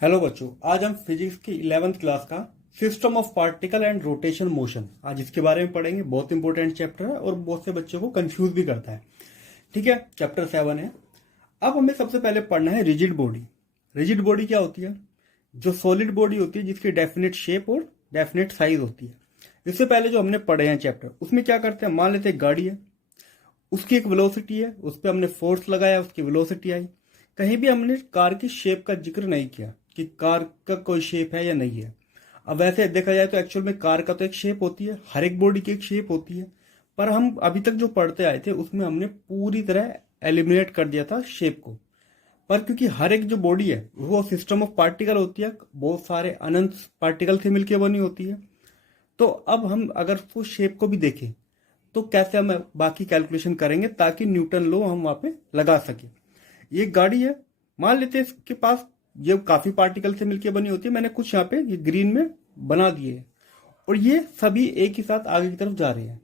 Hello बच्चों, आज हम फिजिक्स की 11th क्लास का system of particle and rotation motion आज इसके बारे में पढ़ेंगे। बहुत इंपॉर्टेंट चैप्टर है और बहुत से बच्चों को कंफ्यूज भी करता है। ठीक है, चैप्टर 7 है। अब हमें सबसे पहले पढ़ना है रिजिड बॉडी। रिजिड बॉडी क्या होती है? जो सॉलिड बॉडी होती है जिसकी डेफिनेट शेप और डेफिनेट साइज होती है। इससे पहले जो हमने पढ़े हैं चैप्टर, उसमें क्या करते हैं, मान लेते हैं गाड़ी है, उसकी एक वेलोसिटी है, उस पर हमने फोर्स लगाया, उसकी वेलोसिटी आई। कहीं भी हमने कार की शेप का जिक्र नहीं किया कि कार का कोई शेप है या नहीं है। अब वैसे देखा जाए तो एक्चुअल में कार का तो एक शेप होती है, हर एक बॉडी की एक शेप होती है, पर हम अभी तक जो पढ़ते आए थे उसमें हमने पूरी तरह एलिमिनेट कर दिया था शेप को। पर क्योंकि हर एक जो बॉडी है वो सिस्टम ऑफ पार्टिकल होती है, बहुत सारे अनंत पार्टिकल से मिलकर बनी होती है, तो अब हम अगर उसको शेप को भी देखें तो कैसे हम बाकी कैलकुलेशन करेंगे ताकि न्यूटन लॉ हम वहां पे लगा सके। ये गाड़ी है, मान लेते हैं इसके पास ये काफी पार्टिकल से मिलकर बनी होती है। मैंने कुछ यहाँ पे ये ग्रीन में बना दिए हैं और ये सभी एक ही साथ आगे की तरफ जा रहे हैं।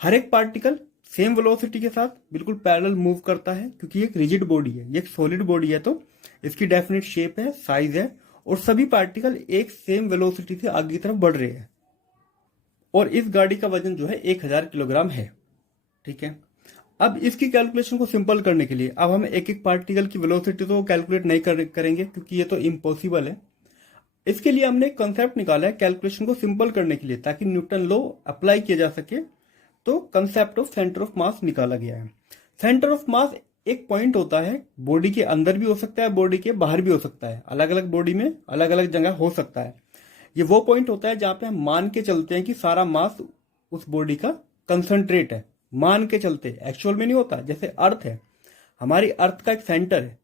हर एक पार्टिकल सेम वेलोसिटी के साथ बिल्कुल पैरेलल मूव करता है क्योंकि ये एक रिजिड बॉडी है, ये एक सॉलिड बॉडी है, तो इसकी डेफिनेट शेप है, साइज है और सभी पार्टिकल एक सेम वेलोसिटी से आगे की तरफ बढ़ रहे हैं। और इस गाड़ी का वजन जो है 1000 किलोग्राम है। ठीक है, अब इसकी कैलकुलेशन को सिंपल करने के लिए अब हम एक एक पार्टिकल की वेलोसिटी तो कैलकुलेट नहीं करेंगे क्योंकि ये तो इम्पॉसिबल है। इसके लिए हमने एक कंसेप्ट निकाला है कैलकुलेशन को सिंपल करने के लिए ताकि न्यूटन लॉ अप्लाई किया जा सके। तो कंसेप्ट ऑफ सेंटर ऑफ मास निकाला गया है। सेंटर ऑफ मास एक पॉइंट होता है, बॉडी के अंदर भी हो सकता है, बॉडी के बाहर भी हो सकता है, अलग अलग बॉडी में अलग अलग जगह हो सकता है। ये वो पॉइंट होता है जहां पे हम मान के चलते हैं कि सारा मास उस बॉडी का कंसंट्रेट है। मान के चलते, एक्चुअल में नहीं होता। जैसे अर्थ है, हमारी अर्थ का एक सेंटर है,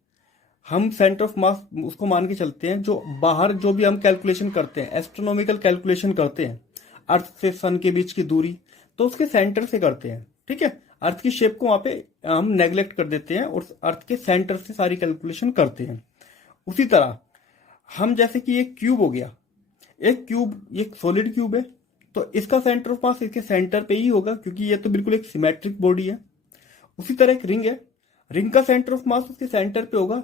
हम सेंटर ऑफ मास उसको मान के चलते हैं। जो बाहर जो भी हम कैलकुलेशन करते हैं, एस्ट्रोनॉमिकल कैलकुलेशन करते हैं अर्थ से सन के बीच की दूरी, तो उसके सेंटर से करते हैं। ठीक है, अर्थ की शेप को वहां पे हम नेग्लेक्ट कर देते हैं और अर्थ के सेंटर से सारी कैलकुलेशन करते हैं। उसी तरह हम जैसे कि एक क्यूब हो गया, एक क्यूब एक सॉलिड क्यूब है, तो इसका सेंटर ऑफ मास इसके सेंटर पे ही होगा क्योंकि ये तो बिल्कुल एक सिमेट्रिक बॉडी है। उसी तरह एक रिंग है, रिंग का सेंटर ऑफ मास उसके सेंटर पे होगा।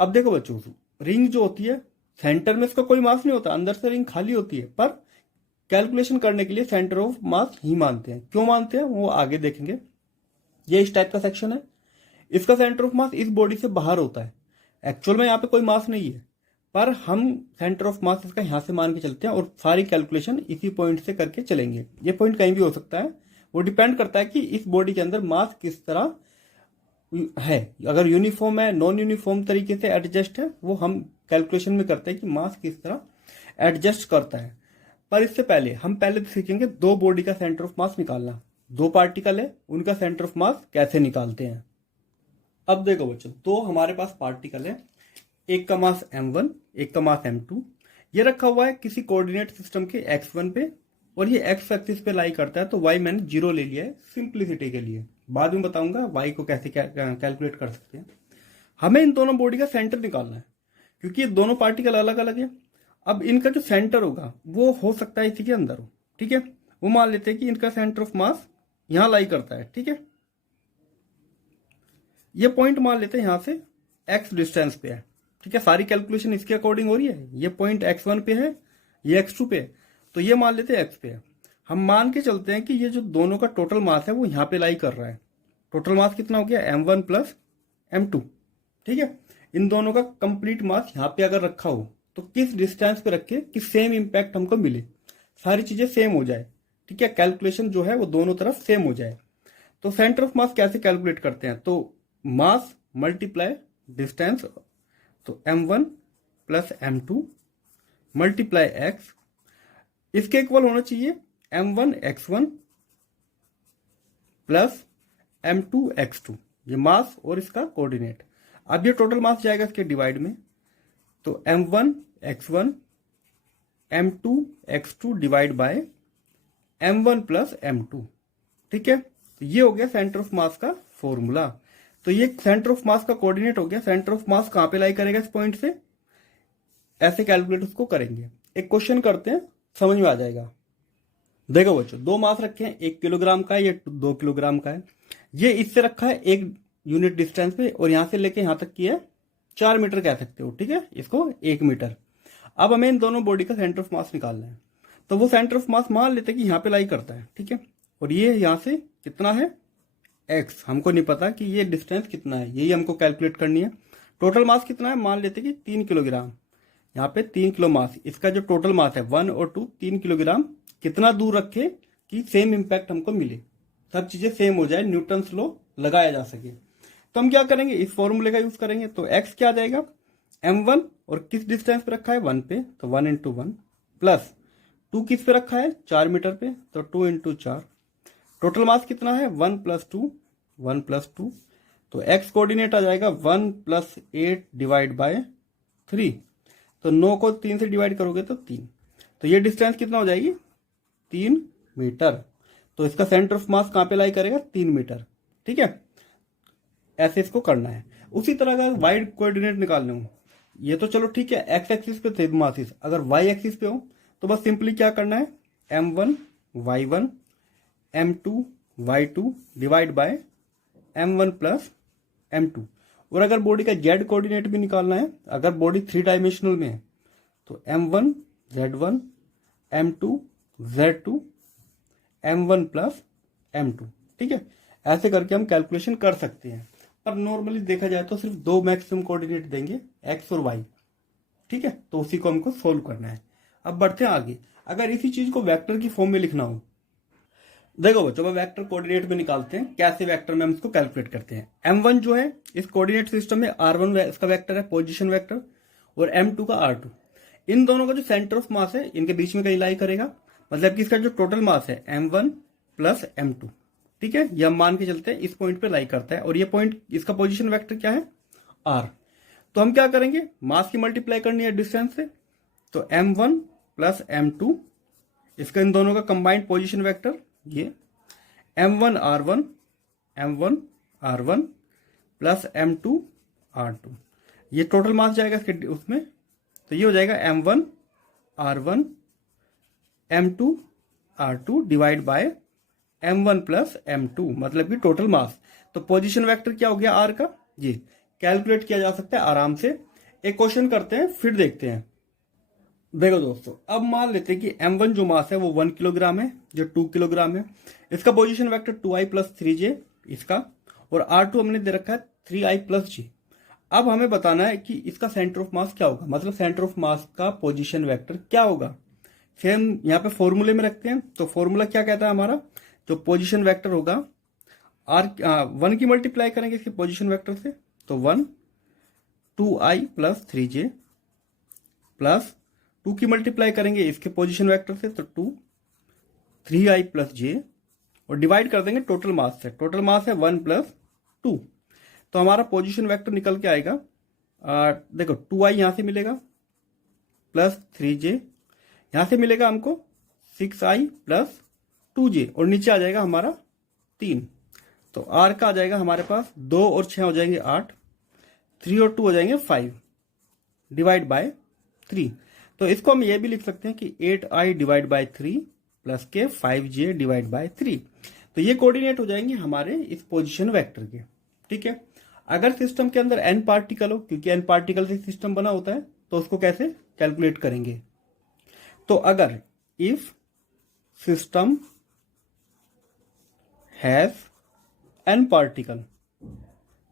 अब देखो बच्चों, रिंग जो होती है सेंटर में इसका कोई मास नहीं होता, अंदर से रिंग खाली होती है, पर कैलकुलेशन करने के लिए सेंटर ऑफ मास ही मानते हैं। क्यों मानते हैं वो आगे देखेंगे। ये इस टाइप का सेक्शन है, इसका सेंटर ऑफ मास इस बॉडी से बाहर होता है। एक्चुअल में यहाँ पे कोई मास नहीं है, पर हम सेंटर ऑफ मास इसका यहां से मान के चलते हैं और सारी कैलकुलेशन इसी पॉइंट से करके चलेंगे। ये पॉइंट कहीं भी हो सकता है, वो डिपेंड करता है कि इस बॉडी के अंदर मास किस तरह है। अगर यूनिफॉर्म है, नॉन यूनिफॉर्म तरीके से एडजस्ट है, वो हम कैलकुलेशन में करते हैं कि मास किस तरह एडजस्ट करता है। पर इससे पहले हम सीखेंगे दो बॉडी का सेंटर ऑफ मास निकालना। दो पार्टिकल है, उनका सेंटर ऑफ मास कैसे निकालते हैं। अब देखो बच्चों, दो हमारे पास पार्टिकल है, एक का मास m1, एक का मास m2। ये रखा हुआ है किसी कोऑर्डिनेट सिस्टम के x1 पे और ये x एक्सिस पे लाई करता है, तो y मैंने 0 ले लिया है सिंप्लिसिटी के लिए। बाद में बताऊंगा y को कैसे कैलकुलेट कर सकते हैं। हमें इन दोनों बॉडी का सेंटर निकालना है क्योंकि ये दोनों पार्टिकल अलग अलग है। अब इनका जो सेंटर होगा वो हो सकता है इसी के अंदर हो। ठीक है, वो मान लेते हैं कि इनका सेंटर ऑफ मास यहां लाई करता है। ठीक है, ये पॉइंट मान लेते हैं यहां से x डिस्टेंस पे है। ठीक है, सारी कैलकुलेशन इसके अकॉर्डिंग हो रही है। ये पॉइंट x1 पे है, ये x2 पे है, तो ये मान लेते हैं x पे है। हम मान के चलते हैं कि ये जो दोनों का टोटल मास है वो यहाँ पे लाई कर रहा है। टोटल मास कितना हो गया, m1 प्लस m2। ठीक है, इन दोनों का कंप्लीट मास यहाँ पे अगर रखा हो तो किस डिस्टेंस पे रखे कि सेम इंपैक्ट हमको मिले, सारी चीजें सेम हो जाए। ठीक है, कैलकुलेशन जो है वो दोनों तरफ सेम हो जाए। तो सेंटर ऑफ मास कैसे कैलकुलेट करते हैं, तो मास मल्टीप्लाई डिस्टेंस, तो m1 plus m2 multiply x, इसके इक्वल होना चाहिए m1 x1 plus m2 x2, ये मास और इसका कोऑर्डिनेट। अब ये टोटल मास जाएगा इसके डिवाइड में, तो m1 x1 m2 x2 divide by m1 plus m2। ठीक है, तो ये हो गया सेंटर ऑफ मास का फॉर्मूला। तो ये सेंटर ऑफ मास का कोऑर्डिनेट हो गया। सेंटर ऑफ मास कहां पे लाई करेगा, इस पॉइंट से। ऐसे कैलकुलेट उसको करेंगे। एक क्वेश्चन करते हैं, समझ में आ जाएगा। देखो बच्चों, दो मास रखे हैं, 1 किलोग्राम का है, ये 2 किलोग्राम का है। ये इससे रखा है 1 यूनिट डिस्टेंस पे और यहां से लेके यहां तक की है 4 मीटर कह सकते हो, ठीक है, इसको 1 मीटर। अब हमें इन दोनों बॉडी का सेंटर ऑफ मास निकालना है। तो वो सेंटर ऑफ मास मान लेते हैं कि यहाँ पे लाई करता है, ठीक है, और ये यहाँ से कितना है x, हमको नहीं पता कि ये डिस्टेंस कितना है, यही हमको कैलकुलेट करनी है। टोटल मास कितना है, मान लेते हैं कि 3 किलोग्राम, यहाँ पे 3 किलो मास, इसका जो टोटल मास है 1 और 2, 3 किलोग्राम। कितना दूर रखे कि सेम इंपैक्ट हमको मिले, सब चीजें सेम हो जाए, न्यूटन्स लॉ लगाया जा सके। तो हम क्या करेंगे, इस फॉर्मूले का यूज करेंगे। तो x क्या आ जाएगा, m1, और किस डिस्टेंस पे रखा है 1 पे, तो 1 × 1, प्लस 2 किस पे रखा है 4 मीटर पे, तो 2 × 4। टोटल मास कितना है 1 + 2, 1 + 2, तो x कोऑर्डिनेट आ जाएगा 1 + 8 डिवाइड बाय 3। तो 9 को 3 से डिवाइड करोगे तो 3, तो ये डिस्टेंस कितना हो जाएगी 3 मीटर। तो इसका सेंटर ऑफ मास कहाँ पे लाई करेगा 3 मीटर, ठीक है, ऐसे इसको करना है। उसी तरह अगर वाई कोऑर्डिनेट निकालने हो, ये तो चलो ठीक है एक्स एक्सिस पे थे मासेस, अगर वाई एक्सिस पे हो तो बस सिंपली क्या करना है, m1 y1 m2 y2 divide by m1 + m2। और अगर बॉडी का जेड कोऑर्डिनेट भी निकालना है, अगर बॉडी 3 डायमेंशनल में है, तो m1 z1 m2 z2 m1 + m2, ठीक है, ऐसे करके हम कैलकुलेशन कर सकते हैं। पर नॉर्मली देखा जाए तो सिर्फ 2 मैक्सिमम कोऑर्डिनेट देंगे, x और y, ठीक है, तो उसी को हमको सोल्व करना है। अब बढ़ते हैं आगे। अगर इसी चीज को वेक्टर की फॉर्म में लिखना हो, देखो बच्चों, अब वेक्टर कोऑर्डिनेट में निकालते हैं, कैसे वेक्टर में हम इसको कैलकुलेट करते हैं। m1 जो है इस कोऑर्डिनेट सिस्टम में r1 इसका वेक्टर है, पोजीशन वेक्टर, और m2 का r2। इन दोनों का जो सेंटर ऑफ मास है इनके बीच में कहीं लाई करेगा, मतलब कि इसका जो टोटल मास है m1 + m2, ठीक है, ये हम मान के चलते हैं इस पॉइंट पे लाई करता है, और ये पॉइंट इसका पोजीशन वेक्टर क्या है r। तो हम क्या करेंगे, मास की मल्टीप्लाई करनी है डिस्टेंस से, तो m1 + m2, इसका इन दोनों का कंबाइंड पोजीशन वेक्टर ये m1 r1 + m2 r2, ये टोटल मास जाएगा इसके उसमें, तो ये हो जाएगा m1 r1 m2 r2 divide by m1 + m2, मतलब कि टोटल मास। तो पोजीशन वेक्टर क्या हो गया r का, ये कैलकुलेट किया जा सकता है आराम से। एक क्वेश्चन करते हैं फिर देखते हैं। देखो दोस्तों, अब मान लेते हैं कि m1 जो मास है वो 1 किलोग्राम है, जो 2 किलोग्राम है, इसका पोजीशन वेक्टर 2i + 3j इसका, और r2 हमने दे रखा है 3i + j। अब हमें बताना है कि इसका सेंटर ऑफ मास क्या होगा, मतलब सेंटर ऑफ मास का पोजीशन वेक्टर क्या होगा। सेम यहाँ पे फॉर्मूले में रखते हैं। तो फॉर्मूला क्या कहता है हमारा, जो पोजीशन वेक्टर होगा r 1 की मल्टीप्लाई करेंगे इसके पोजीशन वेक्टर से, तो 1 2i + 3j प्लस 2 की मल्टीप्लाई करेंगे इसके पोजीशन वेक्टर से, तो 2 3i + j, और डिवाइड कर देंगे टोटल मास से। टोटल मास है 1 + 2, तो हमारा पोजीशन वेक्टर निकल के आएगा, देखो 2i यहां से मिलेगा प्लस 3j यहां से मिलेगा हमको 6i + 2j, और नीचे आ जाएगा हमारा 3। तो r का आ जाएगा हमारे पास 2 और 6 हो जाएंगे 8, 3 और 2 हो जाएंगे 5 डिवाइड बाय 3। तो इसको हम ये भी लिख सकते हैं कि 8i डिवाइड बाय 3 प्लस के 5j डिवाइड बाय 3। तो ये कोऑर्डिनेट हो जाएंगे हमारे इस पोजीशन वेक्टर के, ठीक है। अगर सिस्टम के अंदर n पार्टिकल हो, क्योंकि n पार्टिकल से सिस्टम बना होता है, तो उसको कैसे कैलकुलेट करेंगे। तो अगर if system has n particle,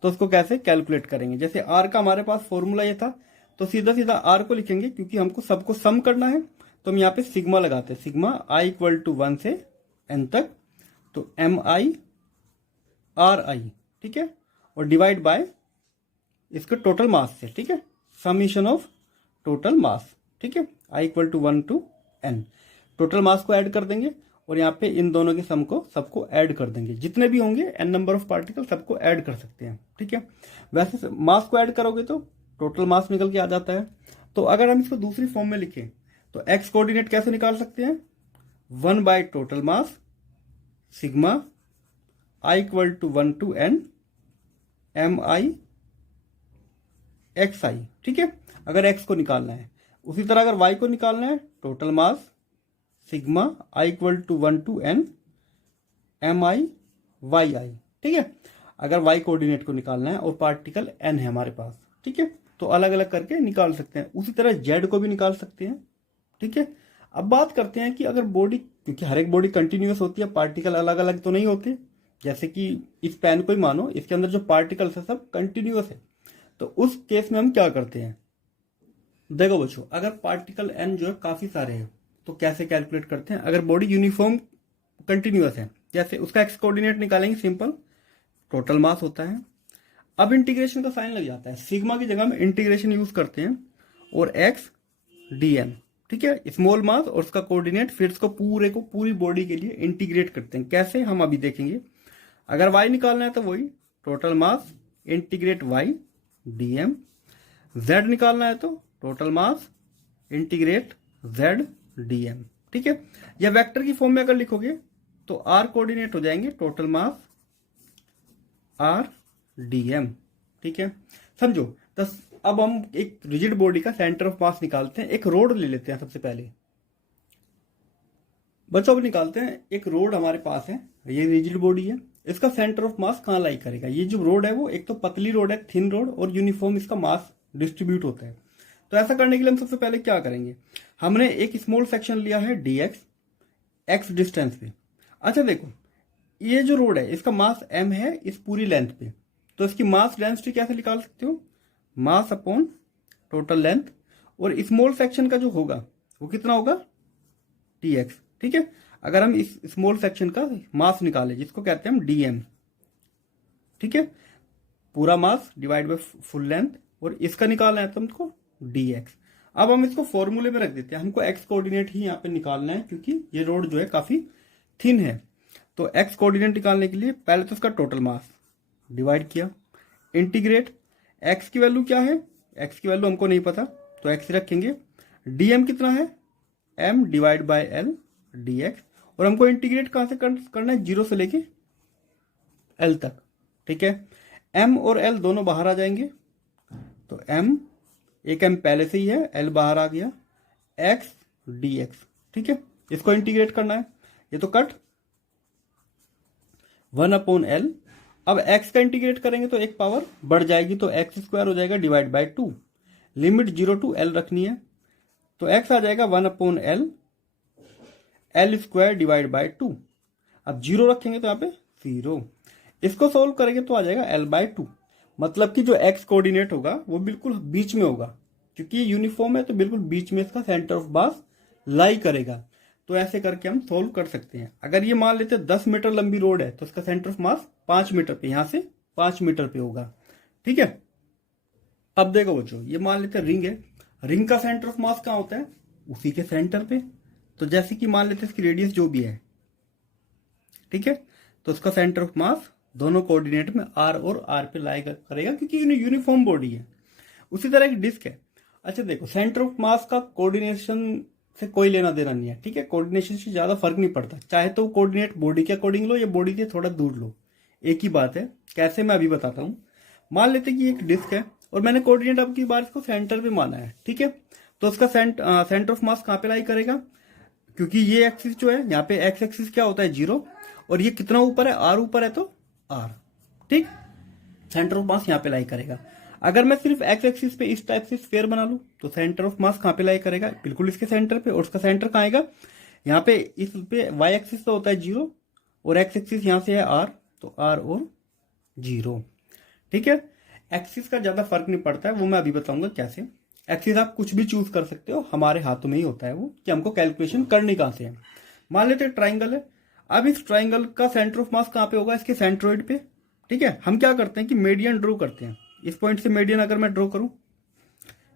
तो उसको कैसे कैलकुलेट करेंगे। जैसे r का हमारे पास फॉर्मूला ये था, तो सीधा सीधा r को लिखेंगे, क्योंकि हमको सबको सम करना है, तो हम यहाँ पे सिग्मा लगाते हैं, सिग्मा i = 1 से n तक, तो mi ri, ठीक है, और डिवाइड बाय इसके टोटल मास से, ठीक है, समीशन ऑफ टोटल मास, ठीक है, i = 1 to n, total mass को ऐड कर देंगे, और यहाँ पे इन दोनों के सम को सबको ऐड कर देंगे, जितने भी होंगे n नंबर ऑफ पार्टिकल सबको ऐड कर सकते हैं, ठीक है। वैसे मास को ऐड करोगे तो टोटल मास निकल के आ जाता है। तो अगर हम इसको दूसरी फॉर्म में लिखें, तो x कोऑर्डिनेट कैसे निकाल सकते हैं, 1 by total mass sigma i = 1 to n mi xi, ठीक है, अगर x को निकालना है। उसी तरह अगर y को निकालना है, total mass sigma i = 1 to n mi yi, ठीक है, अगर y कोऑर्डिनेट को निकालना है और पार्टिकल n है हमारे पास, ठीक है। तो अलग अलग करके निकाल सकते हैं। उसी तरह जेड को भी निकाल सकते हैं। ठीक है, अब बात करते हैं कि अगर बॉडी, क्योंकि हर एक बॉडी कंटिन्यूअस होती है, पार्टिकल अलग अलग तो नहीं होते। जैसे कि इस पेन को ही मानो, इसके अंदर जो पार्टिकल्स है सब कंटिन्यूअस है, तो उस केस में हम क्या करते हैं, देखो बच्चों, अगर पार्टिकल एन जो है काफी सारे हैं तो कैसे कैलकुलेट करते हैं। अगर बॉडी यूनिफॉर्म कंटिन्यूअस है, जैसे उसका एक्स कोऑर्डिनेट निकालेंगे, सिंपल टोटल मास होता है। अब इंटीग्रेशन का साइन लग जाता है, सिग्मा की जगह में इंटीग्रेशन यूज करते हैं और एक्स डी एम। ठीक है, स्मॉल मास और उसका कोऑर्डिनेट, फिर इसको पूरी बॉडी के लिए इंटीग्रेट करते हैं। कैसे, हम अभी देखेंगे। अगर वाई निकालना है तो वही total mass integrate y d m. Z निकालना है तो total mass integrate z d m. ठीक है, या वेक्टर की फॉर्म में अगर लिखोगे तो आर कोऑर्डिनेट हो जाएंगे total mass r d m. ठीक है, समझो। तो अब हम एक रिजिड बॉडी का सेंटर ऑफ मास निकालते हैं। एक रोड ले लेते हैं सबसे पहले बच्चों, अब निकालते हैं। एक रोड हमारे पास है, ये रिजिड बॉडी है, इसका सेंटर ऑफ मास कहाँ लाई करेगा। ये जो रोड है वो एक तो पतली रोड है, थिन रोड, और यूनिफॉर्म इसका मास डिस्ट्रीब्यूट होता है। तो ऐसा करने के लिए हम सबसे पहले क्या करेंगे, हमने एक स्मॉल सेक्शन लिया है डी एक्स डिस्टेंस पे। अच्छा देखो, ये जो रोड है इसका मास m है इस पूरी लेंथ पे, तो इसकी मास डेंसिटी कैसे निकाल सकते हो, मास अपॉन टोटल लेंथ, और स्मॉल सेक्शन का जो होगा वो कितना होगा, dx। ठीक है, अगर हम इस स्मॉल सेक्शन का मास निकाले जिसको कहते हैं हम dm, ठीक है, पूरा mass divide by full length, और इसका निकालना है तो हमको dx। अब हम इसको फॉर्मूले में रख देते हैं, हमको x कोऑर्डिनेट ही यहाँ पे निकालना है क्योंकि ये रोड जो है काफी थिन है। तो x कोऑर्डिनेट निकालने के लिए पहले तो इसका टोटल मास डिवाइड किया, इंटीग्रेट, x की वैल्यू क्या है, x की वैल्यू हमको नहीं पता तो x रखेंगे, dm कितना है, m divide by l dx, और हमको इंटीग्रेट कहां से करना है, 0 से लेके l तक। ठीक है, m और l दोनों बाहर आ जाएंगे, तो m, एक m पहले से ही है, l बाहर आ गया, x dx। ठीक है, इसको इंटीग्रेट करना है, ये तो कट 1/l। अब x का इंटीग्रेट करेंगे तो एक पावर बढ़ जाएगी, तो x स्क्वायर हो जाएगा divide by 2, limit 0 to l रखनी है, तो x आ जाएगा 1/l, l square divide by 2। अब 0 रखेंगे तो यहाँ पे 0, इसको सोल्व करेंगे तो आ जाएगा l/2। मतलब कि जो x कोऑर्डिनेट होगा वो बिल्कुल बीच में होगा, क्योंकि ये यूनिफॉर्म है तो बिल्कुल बीच में इसका सेंटर ऑफ मास लाई करेगा। तो ऐसे करके हम सोल्व कर सकते हैं। अगर ये मान लेते 10 मीटर लंबी रोड है तो इसका सेंटर ऑफ मास 5 मीटर पे, यहां से 5 मीटर पे होगा। ठीक है, अब देखो बच्चों, ये मान लेते रिंग है, रिंग का सेंटर ऑफ मास कहाँ होता है, उसी के सेंटर पे। तो जैसे कि मान लेते इसकी रेडियस जो भी है, ठीक है, तो उसका सेंटर ऑफ मास दोनों कोऑर्डिनेट में r और r पे लाई करेगा क्योंकि यूनिफॉर्म बॉडी है। उसी तरह एक डिस्क है। अच्छा देखो, सेंटर ऑफ मास का कोऑर्डिनेशन से कोई लेना देना नहीं है। ठीक है, कोऑर्डिनेशन से ज्यादा फर्क नहीं पड़ता, चाहे तो कोऑर्डिनेट बॉडी के अकॉर्डिंग लो या बॉडी से थोड़ा दूर लो, एक ही बात है। कैसे, मैं अभी बताता हूँ। मान लेते कि एक डिस्क है और मैंने कोऑर्डिनेट अब की बार इसको सेंटर पे माना है। ठीक है, तो उसका सेंटर ऑफ मास कहाँ पे लाई करेगा, क्योंकि ये एक्सिस जो है यहाँ पे एक्स एक्सिस क्या होता है 0, और ये कितना ऊपर है, r ऊपर है तो r। ठीक, सेंटर ऑफ मास यहाँ पे लाई करेगा। अगर मैं सिर्फ एक्स एक्सिस पे इस टाइप से स्फीयर बना लूं तो सेंटर ऑफ मास कहाँ पे लाई करेगा, बिल्कुल इसके सेंटर पे, और उसका सेंटर कहाँ आएगा, यहाँ पे इस पे वाई एक्सिस तो होता है 0 और एक्स एक्सिस यहाँ से है r, तो r और 0। ठीक है, एक्सिस का ज्यादा फर्क नहीं पड़ता है, वो मैं अभी बताऊंगा कैसे। एक्सिस आप कुछ भी चूज कर सकते हो, हमारे हाथों में ही होता है वो कि हमको कैलकुलेशन करनी कहाँ से है। मान लेते ट्राइंगल है, अब इस ट्राइंगल का सेंटर ऑफ मास कहाँ पे होगा, इसके सेंट्रोइड पे। ठीक है, हम क्या करते हैं कि मीडियन ड्रॉ करते हैं। इस पॉइंट से मीडियन अगर मैं ड्रॉ करूं,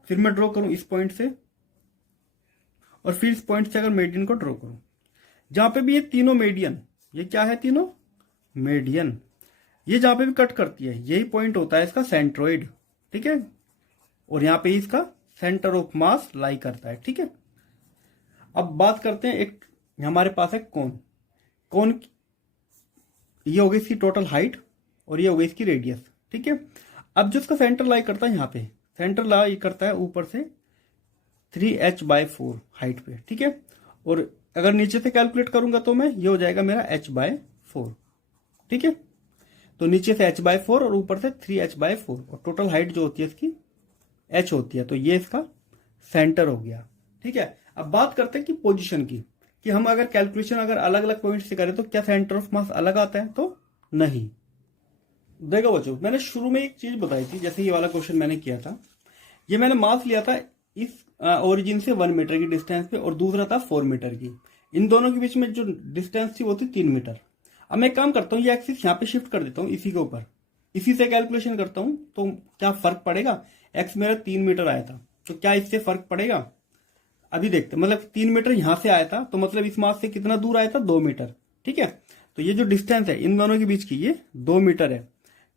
फिर मैं ड्रॉ करूं इस पॉइंट से, और फिर इस पॉइंट से अगर मीडियन को ड्रॉ करूं, जहां पे भी ये तीनों मीडियन, ये क्या है, तीनों मीडियन, ये जहां पे भी कट करती है यही पॉइंट होता है इसका सेंट्रोइड। ठीक है, और यहाँ पे इसका सेंटर ऑफ मास लाई करता है। ठीक है, अब बात करते हैं, एक हमारे पास है कोन, ये हो गई इसकी टोटल हाइट और ये हो गई इसकी रेडियस। ठीक है, अब जो इसका सेंटर लाई करता है यहाँ पे, सेंटर लाई करता है ऊपर से 3h/4 हाइट पे। ठीक है, और अगर नीचे से कैलकुलेट करूंगा तो मैं, ये हो जाएगा मेरा h/4। ठीक है, तो नीचे से h/4 और ऊपर से 3h/4, और टोटल हाइट जो होती है इसकी एच होती है, तो ये इसका सेंटर हो गया। ठीक है, अब बात करते हैं कि पोजीशन की, कि हम अगर कैलकुलेशन अगर अलग अलग पॉइंट से करें तो क्या सेंटर ऑफ मास अलग आता है? तो नहीं। देखो बच्चों, मैंने शुरू में एक चीज बताई थी, जैसे ये वाला क्वेश्चन मैंने किया था, ये मैंने मास लिया था इस ओरिजिन से 1 मीटर की डिस्टेंस पे और दूसरा था 4 मीटर की। इन दोनों के बीच में जो डिस्टेंस थी वो थी 3 मीटर। अब मैं एक काम करता हूँ, ये एक्सिस यहाँ पे शिफ्ट कर देता हूँ इसी के ऊपर, इसी से कैलकुलेशन करता हूँ, तो क्या फर्क पड़ेगा? एक्स मेरा 3 मीटर आया था, तो क्या इससे फर्क पड़ेगा? अभी देखते, मतलब 3 मीटर यहां से आया था, तो मतलब इस मास से कितना दूर आया था? 2 मीटर। ठीक है, तो ये जो डिस्टेंस है इन दोनों के बीच की, ये 2 मीटर है,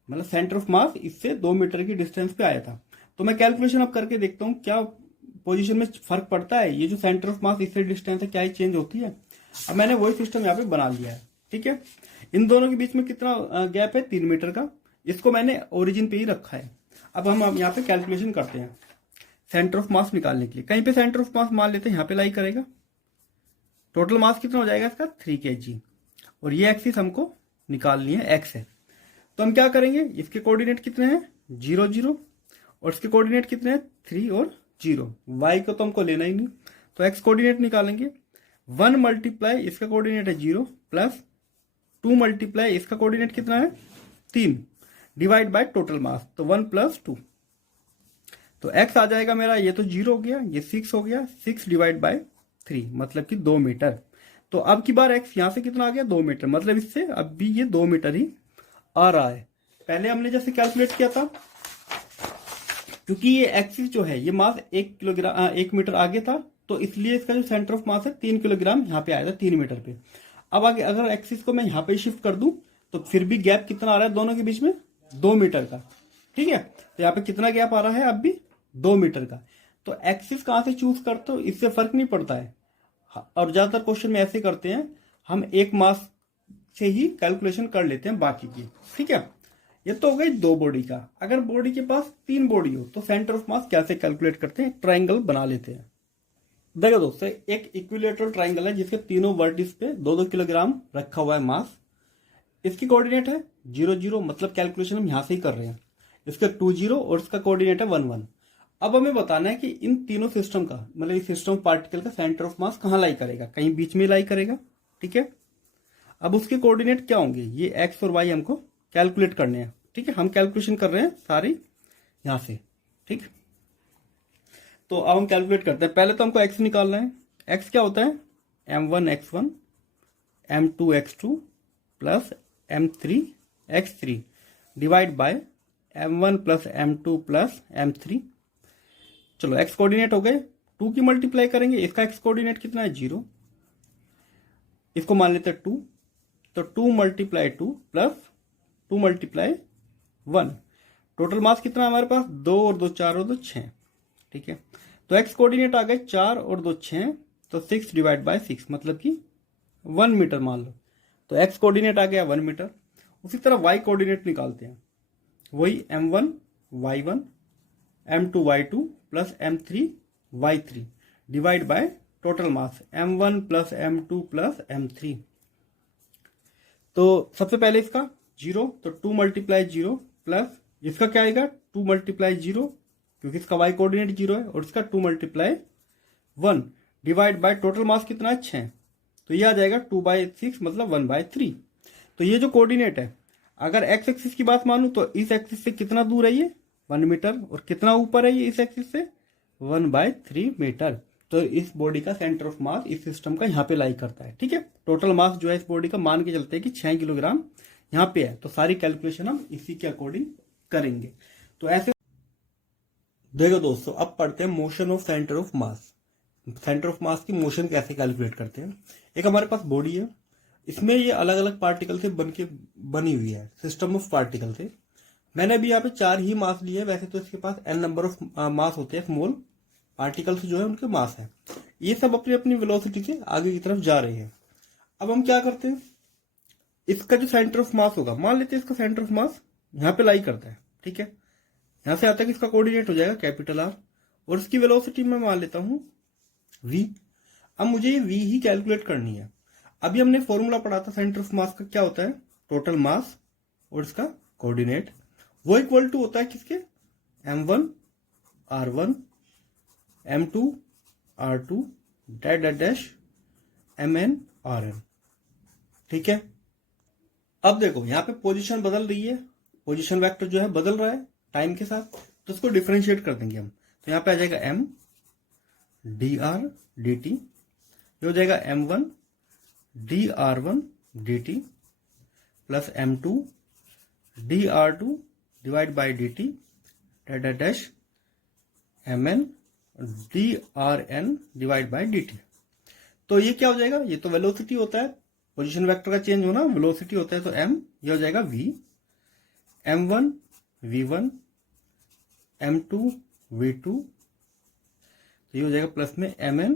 मतलब सेंटर ऑफ मास इससे 2 मीटर की डिस्टेंस पे आया था। तो मैं कैलकुलेशन अब करके देखता हूँ क्या पोजीशन में फर्क पड़ता है, ये जो सेंटर ऑफ मास इससे डिस्टेंस है क्या ही चेंज होती है। अब मैंने वही सिस्टम यहाँ पे बना लिया है। ठीक है, इन दोनों के बीच में कितना गैप है? 3 मीटर का, इसको मैंने ओरिजिन पे ही रखा है। अब हम यहाँ पे कैलकुलेशन करते हैं सेंटर ऑफ मास निकालने के लिए। कहीं पे सेंटर ऑफ मास मान लेते हैं, यहाँ पे लाई करेगा। टोटल मास कितना हो जाएगा इसका? 3 kg, और ये एक्सिस हमको निकालनी है, एक्स है। तो हम क्या करेंगे, इसके कोऑर्डिनेट कितने हैं? 0 0, और इसके कोऑर्डिनेट कितने हैं? 3 और 0। वाई को तो हमको लेना ही नहीं, तो एक्स कोऑर्डिनेट निकालेंगे। 1 मल्टीप्लाई इसका कोऑर्डिनेट है 0 प्लस 2 मल्टीप्लाई इसका कोऑर्डिनेट कितना है? 3 डिवाइड बाय टोटल मास, तो 1 प्लस 2, तो x आ जाएगा मेरा, ये तो 0 हो गया, ये 6 हो गया, 6 डिवाइड बाय 3 मतलब कि 2 मीटर। तो अब की बार x यहां से कितना आ गया? 2 मीटर, मतलब इससे अब भी ये 2 मीटर ही आ रहा है। पहले हमने जैसे कैलकुलेट किया था, क्योंकि ये एक्सिस जो है ये मास 1 किलोग्राम 1 मीटर आगे था, तो इसलिए इसका जो सेंटर ऑफ मास है 3 किलोग्राम यहाँ पे आया था 3 मीटर पे। अब आगे अगर एक्सिस को मैं यहाँ पे शिफ्ट कर दूं तो फिर भी गैप कितना आ रहा है दोनों के बीच में? 2 मीटर का। ठीक है, तो यहाँ पे कितना गैप आ रहा है? अब भी 2 मीटर का। तो एक्सिस कहां से चूज करते हो इससे फर्क नहीं पड़ता है, और ज्यादातर क्वेश्चन में ऐसे करते हैं, हम एक मास से ही कैलकुलेशन कर लेते हैं बाकी की। ठीक है, ये तो हो गई 2 बॉडी का। अगर बॉडी के पास 3 बॉडी हो तो सेंटर ऑफ मास कैसे कैलकुलेट करते हैं? ट्राइंगल बना लेते हैं। देखो दोस्तों, एक इक्विलेटरल ट्राइंगल है जिसके तीनों वर्टिस पे 2-2 किलोग्राम रखा हुआ है मास। इसकी कोऑर्डिनेट है 0 0, मतलब कैलकुलेशन हम यहां से ही कर रहे हैं। इसका 2 0 और इसका कोऑर्डिनेट है 1 1। अब हमें बताना है कि इन तीनों सिस्टम का, मतलब इस सिस्टम पार्टिकल का सेंटर ऑफ मास कहां लाई करेगा? कहीं बीच में लाई करेगा। ठीक है, अब उसके कोऑर्डिनेट क्या होंगे? ये एक्स और वाई हमको कैलकुलेट करने हैं। ठीक है, हम कैलकुलेशन कर रहे हैं सारी यहां से। ठीक, तो अब हम कैलकुलेट करते हैं। पहले तो हमको एक्स निकालना है। एक्स क्या होता है? m1 x1 m2 x2 plus m3 x3 divide by m1 plus m2 plus m3। चलो एक्स कोऑर्डिनेट हो गए, 2 की मल्टीप्लाई करेंगे, इसका एक्स कोऑर्डिनेट कितना है? 0, इसको मान लेते हैं 2, तो 2 multiply 2 plus 2 multiply 1। Total mass कितना है हमारे पास? 2 और 2 4 और 2 6। ठीक है, तो एक्स कोऑर्डिनेट आ गए 4 और 2 6, तो 6 डिवाइड बाय 6 मतलब कि 1 मीटर मान लो। तो एक्स कोऑर्डिनेट आ गया 1 मीटर। उसी तरह वाई कोऑर्डिनेट निकालते हैं, वही m1 y1 m2 y2 plus m3 y3 divide by total mass m1 plus m2 plus m3। तो सबसे पहले इसका 0, तो 2 मल्टीप्लाई 0 प्लस इसका क्या आएगा? 2 मल्टीप्लाई 0, क्योंकि इसका y कोऑर्डिनेट 0 है, और इसका 2 multiply 1 divide by total mass कितना है? 6, तो ये आ जाएगा 2/6 मतलब 1/3। तो ये जो कोऑर्डिनेट है, अगर एक्स एक्सिस की बात मानूं तो इस एक्सिस से कितना दूर है ये? 1 मीटर, और कितना ऊपर है ये इस एक्सिस से? 1/3 मीटर। तो इस बॉडी का सेंटर ऑफ मास इस सिस्टम का यहाँ पे लाई करता है। ठीक है, टोटल मास जो है इस बॉडी का मान के चलते हैं कि 6 किलोग्राम यहाँ पे है, तो सारी कैलकुलेशन हम इसी के अकॉर्डिंग करेंगे। तो ऐसे देखो दोस्तों, अब पढ़ते हैं motion of centre of mass. Centre of मास की मोशन कैसे कैलकुलेट करते हैं। एक हमारे पास बॉडी है, इसमें ये अलग अलग पार्टिकल से बनी हुई है, सिस्टम ऑफ पार्टिकल से। मैंने अभी यहाँ पे 4 ही मास लिए, वैसे तो इसके पास n नंबर ऑफ मास होते हैं, स्मॉल पार्टिकल्स जो है उनके मास है। ये सब अपनी अपनी वेलोसिटी से आगे की तरफ जा रहे हैं। अब हम क्या करते हैं, इसका जो सेंटर ऑफ मास होगा, मान लेते हैं इसका सेंटर ऑफ मास यहाँ पे लाई करता है। ठीक है, यहां से आता है कि इसका कोऑर्डिनेट हो जाएगा कैपिटल R, और इसकी वेलोसिटी मैं मान लेता हूं v। अब मुझे ये v ही कैलकुलेट करनी है। अभी हमने फॉर्मूला पढ़ा था सेंटर ऑफ मास का, क्या होता है? टोटल मास और इसका कोऑर्डिनेट, वो इक्वल टू होता है किसके? m1 R1 M2 R2 dash dash dash Mn Rn। ठीक है, अब देखो यहाँ पे पोजीशन बदल रही है, पोजीशन वेक्टर जो है बदल रहा है टाइम के साथ, तो उसको डिफरेंशिएट कर देंगे हम। तो यहाँ पे आ जाएगा m dr dt, ये हो जाएगा m1 dr1 dt plus m2 dr2 divide by dt dash dash mn drn divide by dt। तो ये क्या हो जाएगा, ये तो वेलोसिटी होता है, पोजीशन वेक्टर का चेंज होना वेलोसिटी होता है, तो m ये हो जाएगा v, m1 v1 m2 v2, तो ये हो जाएगा प्लस में mn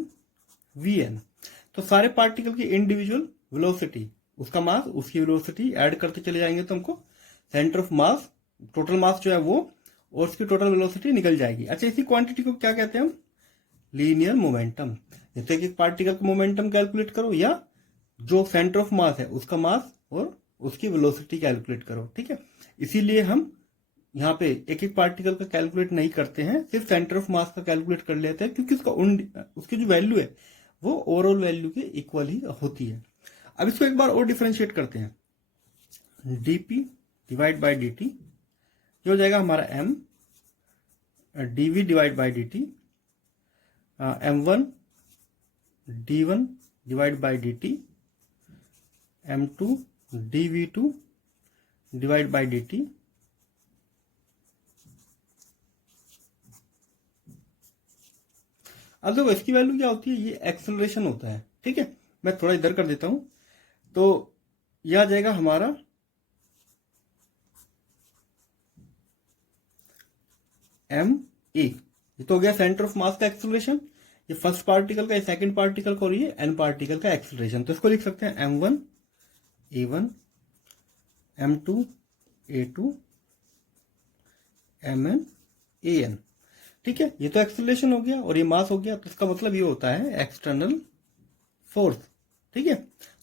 vn। तो सारे पार्टिकल की इंडिविजुअल वेलोसिटी, उसका मास, उसकी वेलोसिटी ऐड करते चले जाएंगे तो हमको centre of mass, total mass जो है वो और उसकी टोटल वेलोसिटी निकल जाएगी। अच्छा, इसी क्वांटिटी को क्या कहते हैं हम, लीनियर मोमेंटम। जैसे कि एक पार्टिकल का मोमेंटम कैलकुलेट करो या जो सेंटर ऑफ मास है उसका मास और उसकी वेलोसिटी कैलकुलेट करो। ठीक है, इसीलिए हम यहाँ पे एक एक पार्टिकल का कैलकुलेट नहीं करते हैं, सिर्फ सेंटर ऑफ मास का कैलकुलेट कर लेते हैं, क्योंकि उसकी जो वैल्यू है वो ओवरऑल वैल्यू के इक्वल ही होती है। अब इसको एक बार और डिफरेंशिएट करते हैं, dp डिवाइड बाई dt, ये हो जाएगा हमारा m dv divide by dt, m1 d1 divide by dt, m2 dv2 divide by dt, अब देखो इसकी वैल्यू क्या होती है, ये एक्सेलरेशन होता है। ठीक है, मैं थोड़ा इधर कर देता हूं, तो यह आ जाएगा हमारा m a, ये तो हो गया सेंटर ऑफ मास का एक्सेलरेशन, ये फर्स्ट पार्टिकल का, ये सेकंड पार्टिकल का और ये n पार्टिकल का एक्सेलरेशन। तो इसको लिख सकते हैं m1 a1 m2 a2 mn an। ठीक है, ये तो एक्सेलरेशन हो गया और ये मास हो गया, तो इसका मतलब ये होता है एक्सटर्नल फोर्स। ठीक है,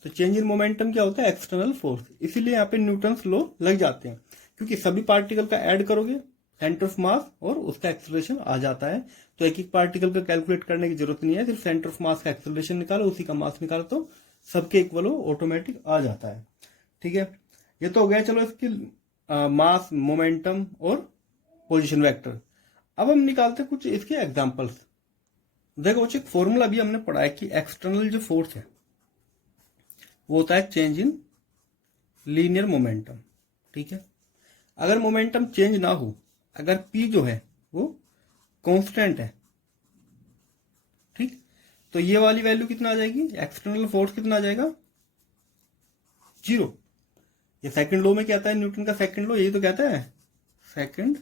तो चेंज इन मोमेंटम क्या होता है, एक्सटर्नल फोर्स। इसीलिए यहाँ पे न्यूटन्स लॉ लग जाते हैं, क्योंकि सभी पार्टिकल का ऐड करोगे सेंटर ऑफ मास और उसका एक्सेलरेशन आ जाता है। तो एक एक पार्टिकल का कैलकुलेट करने की जरूरत नहीं है, सिर्फ सेंटर ऑफ मास का एक्सेलरेशन निकालो, उसी का मास निकालो, तो सबके इक्वल ऑटोमेटिक आ जाता है। ठीक है, ये तो हो गया चलो इसकी मास, मोमेंटम और पोजिशन वेक्टर। अब हम निकालते हैं कुछ इसके एग्जांपल्स। देखो एक फॉर्मूला भी हमने पढ़ा है कि एक्सटर्नल जो फोर्स है वो होता है चेंज इन लीनियर मोमेंटम। ठीक है, अगर मोमेंटम चेंज ना हो, अगर P जो है वो कांस्टेंट है, ठीक, तो ये वाली वैल्यू कितना आ जाएगी, एक्सटर्नल फोर्स कितना आ जाएगा, 0। ये सेकंड लॉ में क्या आता है, न्यूटन का सेकंड लॉ, यही तो कहता है सेकंड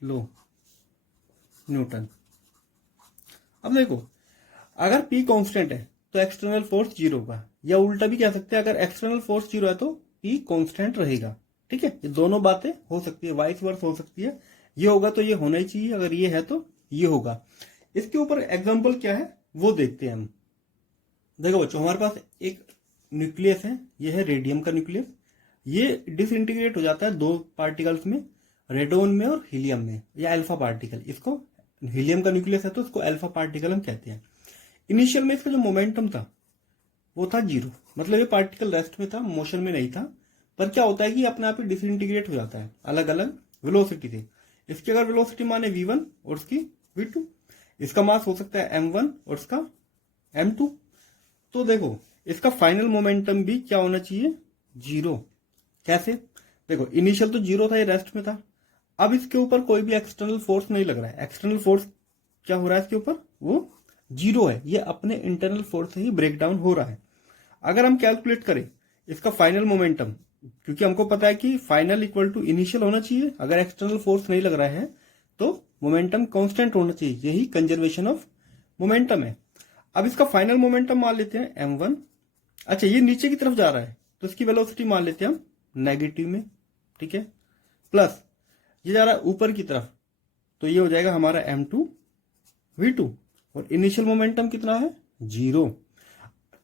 लॉ न्यूटन। अब देखो अगर P कांस्टेंट है तो एक्सटर्नल फोर्स 0 होगा, या उल्टा भी कह सकते हैं, अगर एक्सटर्नल फोर्स 0 है तो P कांस्टेंट रहेगा। ठीक है, ये दोनों बातें हो सकती है, वाइस वर्स हो सकती है, ये होगा तो ये होना ही चाहिए, अगर ये है तो ये होगा। इसके ऊपर एग्जांपल क्या है वो देखते हैं हम। देखो बच्चों, हमारे पास एक न्यूक्लियस है, ये है रेडियम का न्यूक्लियस, ये डिसइंटीग्रेट हो जाता है दो पार्टिकल्स में, रेडोन में और हीलियम में, या अल्फा पार्टिकल। इसको हीलियम का न्यूक्लियस है तो इसको अल्फा पार्टिकल हम कहते हैं। इनिशियल में इसका जो मोमेंटम था वो था 0, मतलब ये पार्टिकल रेस्ट में था, मोशन में नहीं था। पर क्या होता है कि अपने आप ही डिसइंटीग्रेट हो जाता है अलग अलग वेलोसिटी से। इसकी अगर वेलोसिटी माने v1 और उसकी v2, इसका मास हो सकता है m1 और इसका m2। तो देखो इसका फाइनल मोमेंटम भी क्या होना चाहिए, 0। कैसे, देखो इनिशियल तो 0 था, ये रेस्ट में था, अब इसके ऊपर कोई भी एक्सटर्नल फोर्स नहीं लग रहा है। एक्सटर्नल फोर्स क्या हो रहा है इसके ऊपर, वो 0 है, ये अपने इंटरनल फोर्स से ही ब्रेक डाउन हो रहा है। अगर हम कैलकुलेट करें इसका फाइनल मोमेंटम, क्योंकि हमको पता है कि फाइनल इक्वल टू इनिशियल होना चाहिए, अगर एक्सटर्नल फोर्स नहीं लग रहा है तो मोमेंटम कांस्टेंट होना चाहिए, यही कंजर्वेशन ऑफ मोमेंटम है। अब इसका फाइनल मोमेंटम मान लेते हैं m1। अच्छा, ये नीचे की तरफ जा रहा है तो इसकी वेलोसिटी मान लेते हैं हम नेगेटिव में। ठीक है, प्लस ये जा रहा है ऊपर की तरफ, तो ये हो जाएगा हमारा m2 v2, और इनिशियल मोमेंटम कितना है, 0।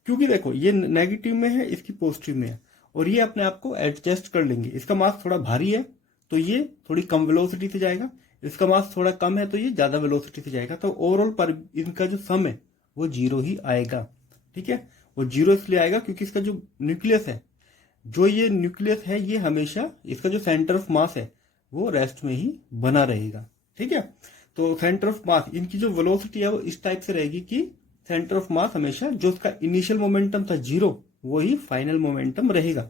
क्योंकि देखो ये नेगेटिव में है, इसकी पॉजिटिव में है, और ये अपने आप को एडजस्ट कर लेंगे। इसका मास थोड़ा भारी है तो ये थोड़ी कम वेलोसिटी से जाएगा, इसका मास थोड़ा कम है तो ये ज्यादा वेलोसिटी से जाएगा, तो ओवरऑल पर इनका जो सम है वो 0 ही आएगा। ठीक है, वो 0 इसलिए आएगा क्योंकि इसका जो न्यूक्लियस है, जो ये न्यूक्लियस है, ये हमेशा इसका जो सेंटर ऑफ मास है वो रेस्ट में ही बना रहेगा। ठीक है, तो सेंटर ऑफ मास, इनकी जो वेलोसिटी है वो इस टाइप से रहेगी कि सेंटर ऑफ मास हमेशा जो उसका इनिशियल मोमेंटम था 0, वही फाइनल मोमेंटम रहेगा।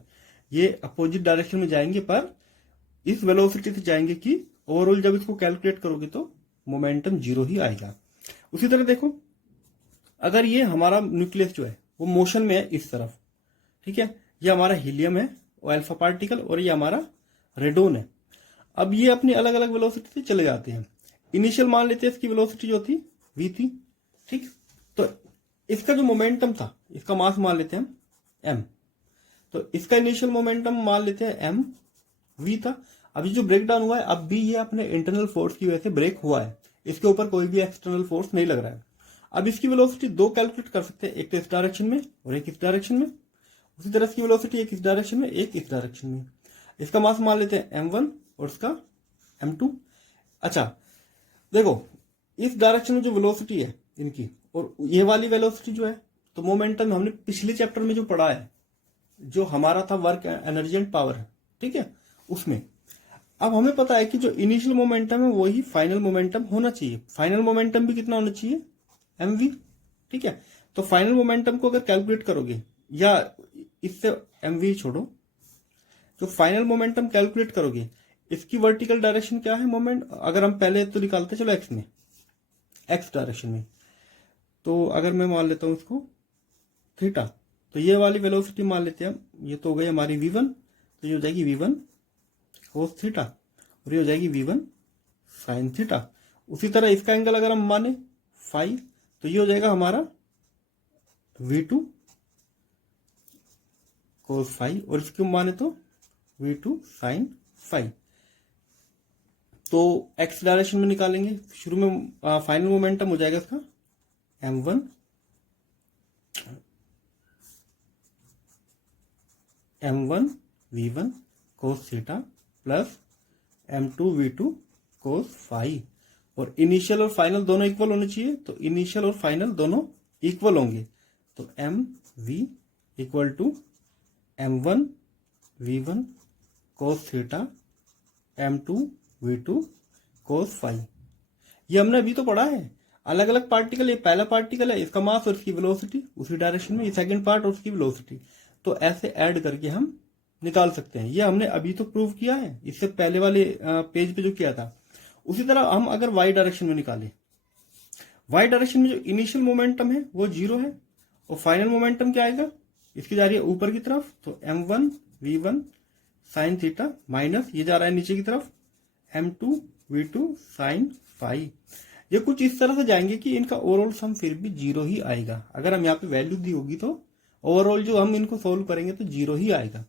ये अपोजिट डायरेक्शन में जाएंगे पर इस वेलोसिटी से जाएंगे कि ओवरऑल जब इसको कैलकुलेट करोगे तो मोमेंटम 0 ही आएगा। उसी तरह देखो, अगर ये हमारा न्यूक्लियस जो है वो मोशन में है इस तरफ, ठीक है, ये हमारा हीलियम है और अल्फा पार्टिकल, और ये हमारा रेडोन है। अब ये अपनी अलग अलग वेलोसिटी से चले जाते हैं। इनिशियल मान लेते हैं इसकी वेलोसिटी जो थी v थी, ठीक, तो इसका जो मोमेंटम था, इसका मास मान लेते हैं हम m, तो इसका इनिशियल मोमेंटम मान लेते हैं m v था। अभी जो ब्रेक डाउन हुआ है, अब भी ये अपने इंटरनल फोर्स की वजह से ब्रेक हुआ है, इसके ऊपर कोई भी एक्सटर्नल फोर्स नहीं लग रहा है। अब इसकी वेलोसिटी दो कैलकुलेट कर सकते हैं, एक तो इस डायरेक्शन में और एक इस डायरेक्शन में। उसी तरह इसकी वेलोसिटी एक इस डायरेक्शन में, एक इस डायरेक्शन में। इसका मास मान लेते हैं m1 और इसका m2। अच्छा देखो, इस डायरेक्शन में जो वेलोसिटी है इनकी और ये वाली वेलोसिटी जो है, तो मोमेंटम हमने पिछले चैप्टर में जो पढ़ा है, जो हमारा था वर्क एनर्जी एंड पावर, ठीक है, उसमें अब हमें पता है कि जो इनिशियल मोमेंटम है वही फाइनल मोमेंटम होना चाहिए। फाइनल मोमेंटम भी कितना होना चाहिए, mv। ठीक है, तो फाइनल मोमेंटम को अगर कैलकुलेट करोगे, या इससे mv छोड़ो, जो फाइनल मोमेंटम कैलकुलेट करोगे, इसकी वर्टिकल डायरेक्शन क्या है मोमेंट, अगर हम पहले तो निकालते चलो x में, x डायरेक्शन में, तो अगर मैं मान लेता हूं इसको थीटा, तो ये वाली वेलोसिटी मान लेते हैं हम, ये तो हो गई हमारी v1, तो ये हो जाएगी v1 कोस थीटा, और ये हो जाएगी v1 साइन थीटा। उसी तरह इसका एंगल अगर हम माने फाई, तो ये हो जाएगा हमारा v2 कोस फाई, और इसको माने तो v2 साइन फाई। तो x डायरेक्शन में निकालेंगे, शुरू में फाइनल मोमेंटम हो जाएगा इसका m1 v1 cos theta plus m2 v2 cos phi, और इनिशियल और फाइनल दोनों इक्वल होने चाहिए, तो इनिशियल और फाइनल दोनों इक्वल होंगे, तो mv equal to m1 v1 cos theta m2 v2 cos phi. ये हमने अभी तो पढ़ा है, अलग अलग पार्टिकल, ये पहला पार्टिकल है, इसका मास और इसकी वेलोसिटी उसी डायरेक्शन में, ये सेकंड पार्ट और उसकी वेलोसिटी, तो ऐसे ऐड करके हम निकाल सकते हैं। ये हमने अभी तो प्रूव किया है, इससे पहले वाले पेज पे जो किया था। उसी तरह हम अगर y डायरेक्शन में निकालें, y डायरेक्शन में जो इनिशियल मोमेंटम है वो 0 है, और फाइनल मोमेंटम क्या आएगा, इसकी जा रही है ऊपर की तरफ, तो m1 v1 sine theta minus ये जा रहा है नीचे की तरफ m2 v2 साइन फाई। ये कुछ इस तरह से जाएंगे कि इनका ओवरऑल सम फिर भी 0 ही आएगा। अगर हम यहाँ पे वैल्यू दी होगी तो ओवरऑल जो हम इनको सोल्व करेंगे तो 0 ही आएगा।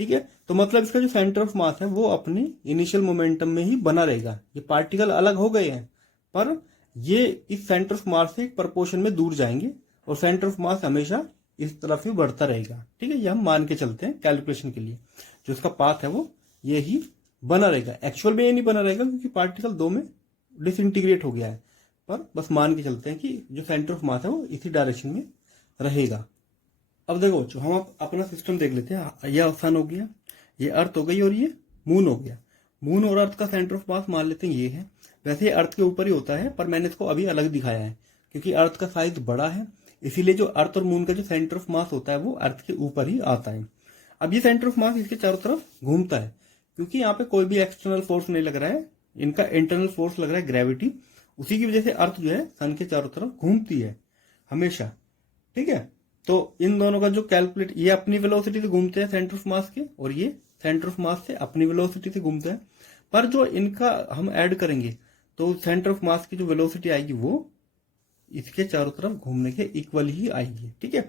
ठीक है, तो मतलब इसका जो सेंटर ऑफ मास है वो अपने इनिशियल मोमेंटम में ही बना रहेगा। ये पार्टिकल अलग हो गए हैं पर ये इस सेंटर ऑफ मास से एक प्रपोर्शन में दूर जाएंगे, और सेंटर ऑफ मास हमेशा इस तरफ ही बढ़ता रहेगा। ठीक है, ये हम मान के चलते हैं कैलकुलेशन के लिए, जो इसका पाथ है वो ये ही बना रहेगा। एक्चुअल में ये नहीं बना रहेगा क्योंकि पार्टिकल 2 में डिसइंटीग्रेट हो गया है, पर बस मान के चलते हैं कि जो सेंटर ऑफ मास है वो इसी डायरेक्शन में रहेगा। अब देखो बच्चों, हम अपना सिस्टम देख लेते हैं। यह सन हो गया, ये अर्थ हो गई, और ये मून हो गया। मून और अर्थ का सेंटर ऑफ मास मान लेते हैं ये है। वैसे ये अर्थ के ऊपर ही होता है, पर मैंने इसको अभी अलग दिखाया है क्योंकि अर्थ का साइज बड़ा है, इसीलिए जो अर्थ और मून का जो सेंटर ऑफ मास होता है वो अर्थ के ऊपर ही आता है। अब ये सेंटर ऑफ मास इसके चारों तरफ घूमता है, क्योंकि यहाँ पे कोई भी एक्सटर्नल फोर्स नहीं लग रहा है, इनका इंटरनल फोर्स लग रहा है ग्रेविटी। उसी की वजह से अर्थ जो है सन के चारों तरफ घूमती है हमेशा। ठीक है, तो इन दोनों का जो कैलकुलेट, ये अपनी वेलोसिटी से घूमते हैं सेंटर ऑफ मास के, और ये सेंटर ऑफ मास से अपनी वेलोसिटी से घूमते हैं। पर जो इनका हम ऐड करेंगे तो सेंटर ऑफ मास की जो वेलोसिटी आएगी वो इसके चारों तरफ घूमने के इक्वल ही आएगी। ठीक है,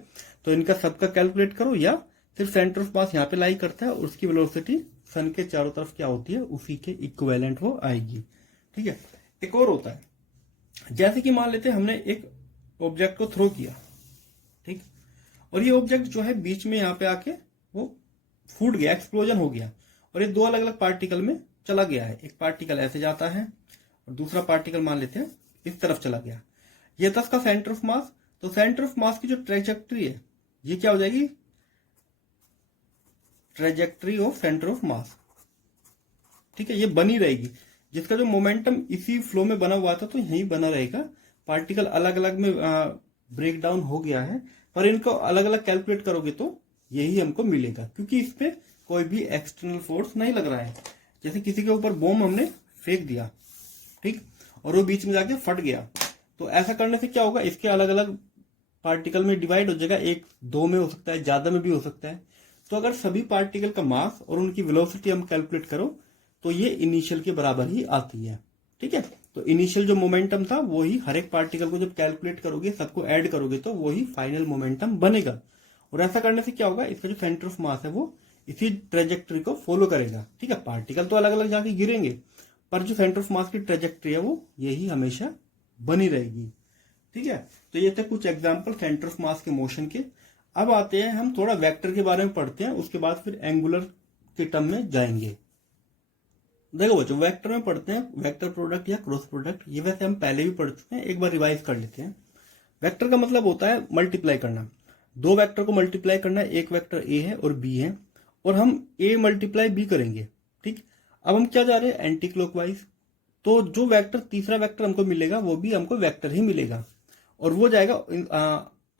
तो इनका सबका कैलकुलेट करो, या सिर्फ सेंटर ऑफ मास यहाँ पे लाई करता है और उसकी वेलोसिटी सन के चारों तरफ क्या होती है उसी के इक्विवेलेंट वो आएगी। ठीक है, एक और होता है, जैसे कि मान लेते हैं हमने एक ऑब्जेक्ट को थ्रो किया, ठीक, और ये ऑब्जेक्ट जो है बीच में यहाँ पे आके वो फूट गया, एक्सप्लोजन हो गया, और ये दो अलग अलग पार्टिकल में चला गया है। एक पार्टिकल ऐसे जाता है और दूसरा पार्टिकल मान लेते हैं इस तरफ चला गया, ये था इसका सेंटर ऑफ मास। तो सेंटर ऑफ मास की जो ट्रेजेक्ट्री है ये क्या हो जाएगी, ट्रेजेक्ट्री ऑफ सेंटर ऑफ मास, ठीक है, ये बनी रहेगी। जिसका जो मोमेंटम इसी फ्लो में बना हुआ था तो यही बना रहेगा। पार्टिकल अलग अलग में ब्रेक डाउन हो गया है, पर इनको अलग अलग कैलकुलेट करोगे तो यही हमको मिलेगा, क्योंकि इस पे कोई भी एक्सटर्नल फोर्स नहीं लग रहा है। जैसे किसी के ऊपर बॉम्ब हमने फेंक दिया, ठीक, और वो बीच में जाके फट गया, तो ऐसा करने से क्या होगा, इसके अलग अलग पार्टिकल में डिवाइड हो जाएगा, एक दो में हो सकता है, ज्यादा में भी हो सकता है। तो अगर सभी पार्टिकल का मास और उनकी वेलोसिटी हम कैलकुलेट करो तो ये इनिशियल के बराबर ही आती है, ठीक है। तो इनिशियल जो मोमेंटम था वही हर एक पार्टिकल को जब कैलकुलेट करोगे, सबको ऐड करोगे तो वही फाइनल मोमेंटम बनेगा। और ऐसा करने से क्या होगा, इसका जो सेंटर ऑफ मास है वो इसी ट्रेजेक्ट्री को फॉलो करेगा, ठीक है। पार्टिकल तो अलग अलग जाके गिरेंगे, पर जो सेंटर ऑफ मास की ट्रेजेक्ट्री है वो यही हमेशा बनी रहेगी, ठीक है। तो ये थे कुछ एग्जाम्पल सेंटर ऑफ मास के मोशन के। अब आते हैं हम थोड़ा वेक्टर के बारे में पढ़ते हैं, उसके बाद फिर एंगुलर के टर्म में जाएंगे। देखो बच्चों, वेक्टर में पढ़ते हैं वेक्टर प्रोडक्ट या क्रॉस प्रोडक्ट, ये वैसे हम पहले भी पढ़ चुके हैं, एक बार रिवाइज कर लेते हैं। वेक्टर का मतलब होता है मल्टीप्लाई करना, दो वेक्टर को मल्टीप्लाई करना, एक वेक्टर ए है और बी है, और हम ए मल्टीप्लाई बी करेंगे, ठीक। अब हम क्या जा रहे हैं, एंटी क्लॉकवाइज। तो जो वेक्टर तीसरा वेक्टर हमको मिलेगा वो भी हमको वेक्टर ही मिलेगा, और वो जाएगा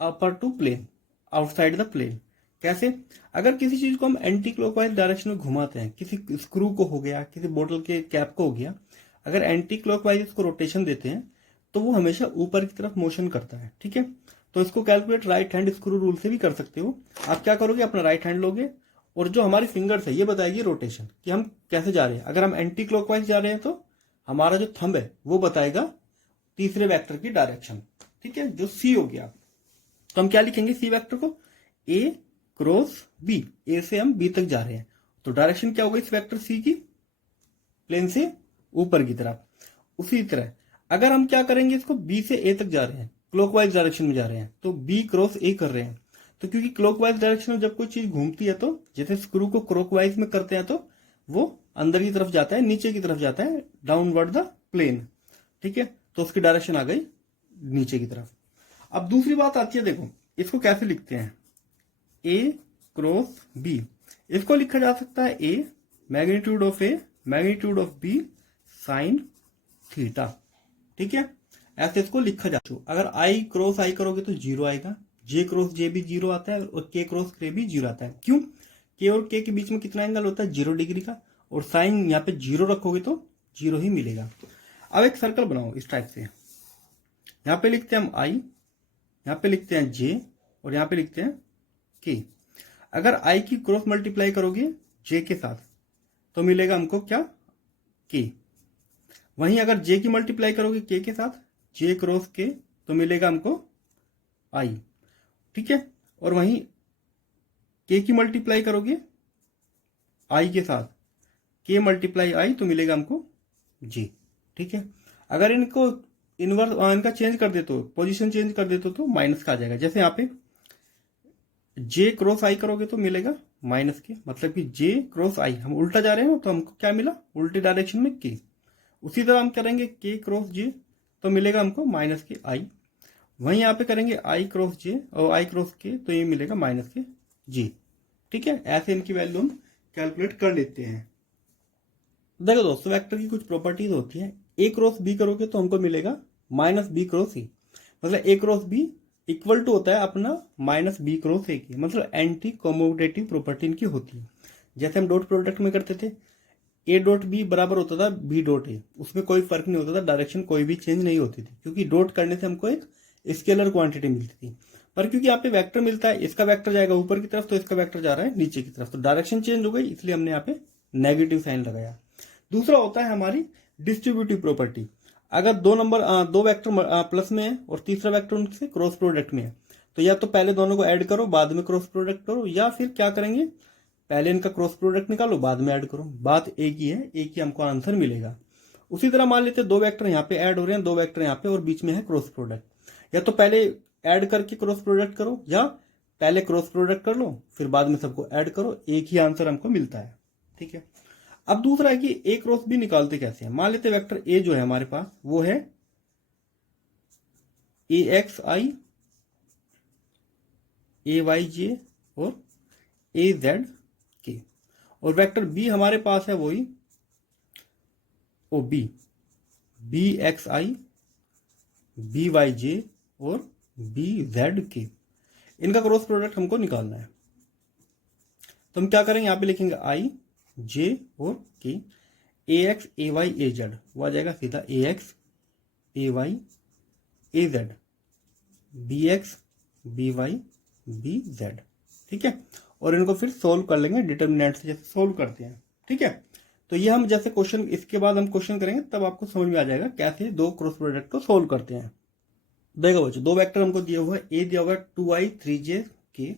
upper to plane, outside the plane. कैसे, अगर किसी चीज को हम एंटी क्लॉकवाइज डायरेक्शन में घुमाते हैं, किसी स्क्रू को हो गया, किसी बोतल के कैप को हो गया, अगर एंटी क्लॉकवाइज इसको रोटेशन देते हैं तो वो हमेशा ऊपर की तरफ मोशन करता है, ठीक है। तो इसको calculate right hand screw rule से भी कर सकते हो। आप क्या करोगे, अपना राइट हैंड लोगे और जो हमारी फिंगर्स है ये बताएगी रोटेशन कि हम कैसे जा रहे हैं। अगर हम एंटी क्लॉकवाइज जा रहे हैं तो हमारा जो थंब है वो बताएगा तीसरे वेक्टर की डायरेक्शन, ठीक है, जो सी हो गया। तो हम क्या लिखेंगे, सी वेक्टर को ए क्रॉस बी, ए से हम बी तक जा रहे हैं, तो डायरेक्शन क्या होगा इस वेक्टर सी की, प्लेन से ऊपर की तरफ। उसी तरह अगर हम क्या करेंगे, इसको बी से ए तक जा रहे हैं, क्लॉकवाइज डायरेक्शन में जा रहे हैं, तो बी क्रॉस ए कर रहे हैं। तो क्योंकि क्लॉकवाइज डायरेक्शन में जब कोई चीज घूमती है तो जैसे स्क्रू को क्लॉकवाइज में करते हैं तो वो अंदर की तरफ जाता है, नीचे की तरफ जाता है, डाउनवर्ड द प्लेन, ठीक है। तो उसकी डायरेक्शन आ गई नीचे की तरफ। अब दूसरी बात आती है, देखो इसको कैसे लिखते हैं, ए क्रॉस बी। इसको लिखा जा सकता है A magnitude of A magnitude of B sine theta, ठीक है, ऐसे इसको लिखा जा सकता है। अगर आई क्रॉस आई करोगे तो जीरो आएगा, जे क्रॉस जे भी जीरो आता है, और के क्रॉस के भी जीरो आता है। क्यों, के और के के बीच में कितना एंगल होता है, 0 डिग्री का, और साइन यहाँ पे जीरो रखोगे तो जीरो ही मिलेगा। अब एक सर्कल बनाओ इस टाइप से, यहाँ पे लिखते हैं हम आई, यहाँ पे लिखते हैं जे, और यहाँ पे लिखते हैं के। अगर आई की क्रॉस मल्टीप्लाई करोगे जे के साथ तो मिलेगा हमको क्या, के। वहीं अगर जे की मल्टीप्लाई करोगे के के साथ, जे क्रॉस के, तो मिलेगा हमको आई, ठीक है। और वहीं के की मल्टीप्लाई करोगे आई के साथ, के मल्टीप्लाई आई, तो मिलेगा हमको जे, ठीक है। अगर इनको इनवर्स इनका चेंज कर देते हो, पोजीशन चेंज कर देते हो तो माइनस का आ जाएगा। जैसे यहाँ पे जे क्रॉस आई करोगे तो मिलेगा माइनस के, मतलब कि जे क्रॉस आई, हम उल्टा जा रहे हैं तो हमको क्या मिला, उल्टी डायरेक्शन में के। उसी तरह हम करेंगे के क्रॉस जे तो मिलेगा हमको माइनस के आई। वहीं यहाँ पे करेंगे आई क्रॉस जे और आई क्रॉस के, तो ये मिलेगा माइनस के जे, ठीक है। ऐसे इनकी वैल्यू हम कैलकुलेट कर लेते हैं। देखो दोस्तों, वेक्टर की कुछ प्रॉपर्टीज होती है। ए क्रॉस बी करोगे तो हमको मिलेगा माइनस बी क्रॉस ए, मतलब ए क्रॉस बी इक्वल टू होता है अपना माइनस बी क्रॉस ए की, मतलब एंटी कॉमोडेटिव प्रॉपर्टी इनकी होती है। जैसे हम डॉट प्रोडक्ट में करते थे, ए डॉट बी बराबर होता था बी डॉट ए, उसमें कोई फर्क नहीं होता था, डायरेक्शन कोई भी चेंज नहीं होती थी, क्योंकि डॉट करने से हमको एक स्केलर क्वांटिटी मिलती थी। पर क्योंकि यहाँ पे वेक्टर मिलता है, इसका वेक्टर जाएगा ऊपर की तरफ तो इसका वेक्टर जा रहा है नीचे की तरफ, तो डायरेक्शन चेंज हो गई, इसलिए हमने यहाँ पे नेगेटिव साइन लगाया। दूसरा होता है हमारी डिस्ट्रीब्यूटिव प्रॉपर्टी। अगर दो वेक्टर प्लस में है और तीसरा वेक्टर उनसे क्रॉस प्रोडक्ट में है, तो या तो पहले दोनों को ऐड करो बाद में क्रॉस प्रोडक्ट करो, या फिर क्या करेंगे, पहले इनका क्रॉस प्रोडक्ट निकालो बाद में ऐड करो। बात एक ही है, एक ही हमको आंसर मिलेगा। उसी तरह मान लेते हैं दो वेक्टर यहाँ पे ऐड हो रहे हैं, दो वेक्टर यहाँ पे, और बीच में है क्रॉस प्रोडक्ट। या तो पहले ऐड करके क्रॉस प्रोडक्ट करो, या पहले क्रॉस प्रोडक्ट कर लो फिर बाद में सबको ऐड करो, एक ही आंसर हमको मिलता है, ठीक है। अब दूसरा है कि ए क्रॉस बी निकालते कैसे हैं। मान लेते वेक्टर ए जो है हमारे पास वो है ए एक्स आई, ए वाई जे और ए जेड के, और वेक्टर बी हमारे पास है वही ओ बी, बी एक्स आई, बी वाई जे और बी जेड के। इनका क्रॉस प्रोडक्ट हमको निकालना है। तो हम क्या करेंगे, यहां पे लिखेंगे आई जे और K, A X A Y A Z, वो आ जाएगा सीधा A X A Y A Z, B X B Y B Z. ठीक है, और इनको फिर सोल्व कर लेंगे डिटर्मिनेंट से, जैसे सोल्व करते हैं। ठीक है, तो ये हम जैसे क्वेश्चन, इसके बाद हम क्वेश्चन करेंगे तब आपको समझ में आ जाएगा कैसे दो क्रॉस प्रोडक्ट को सोल्व करते हैं। देखो बच्चों, दो वेक्टर हमको दिया हुआ है, ए दिया हुआ है 2i 3j के,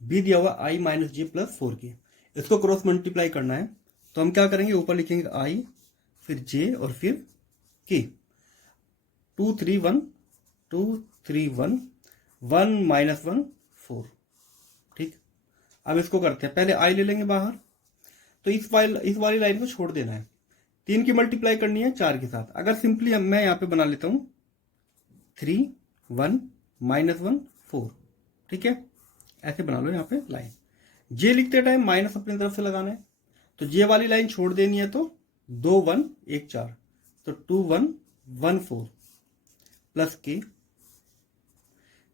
बी दिया हुआ i माइनस जे प्लस 4 के। इसको क्रॉस मल्टीप्लाई करना है, तो हम क्या करेंगे, ऊपर लिखेंगे i फिर j और फिर k, 2 3 1 2 3 1 1 माइनस 1 4। ठीक, अब इसको करते हैं, पहले i ले लेंगे बाहर, तो इस वाली लाइन को छोड़ देना है, 3 की मल्टीप्लाई करनी है 4 के साथ। अगर सिंपली मैं यहाँ पे बना लेता हूं 3 1 माइनस 1 4। ठीक है, ऐसे बना लो यहाँ पे लाइन। जे लिखते टाइम माइनस अपनी तरफ से लगाना है, तो जे वाली लाइन छोड़ देनी है, तो 2 1 1 4, तो 2 1 1 4 प्लस के,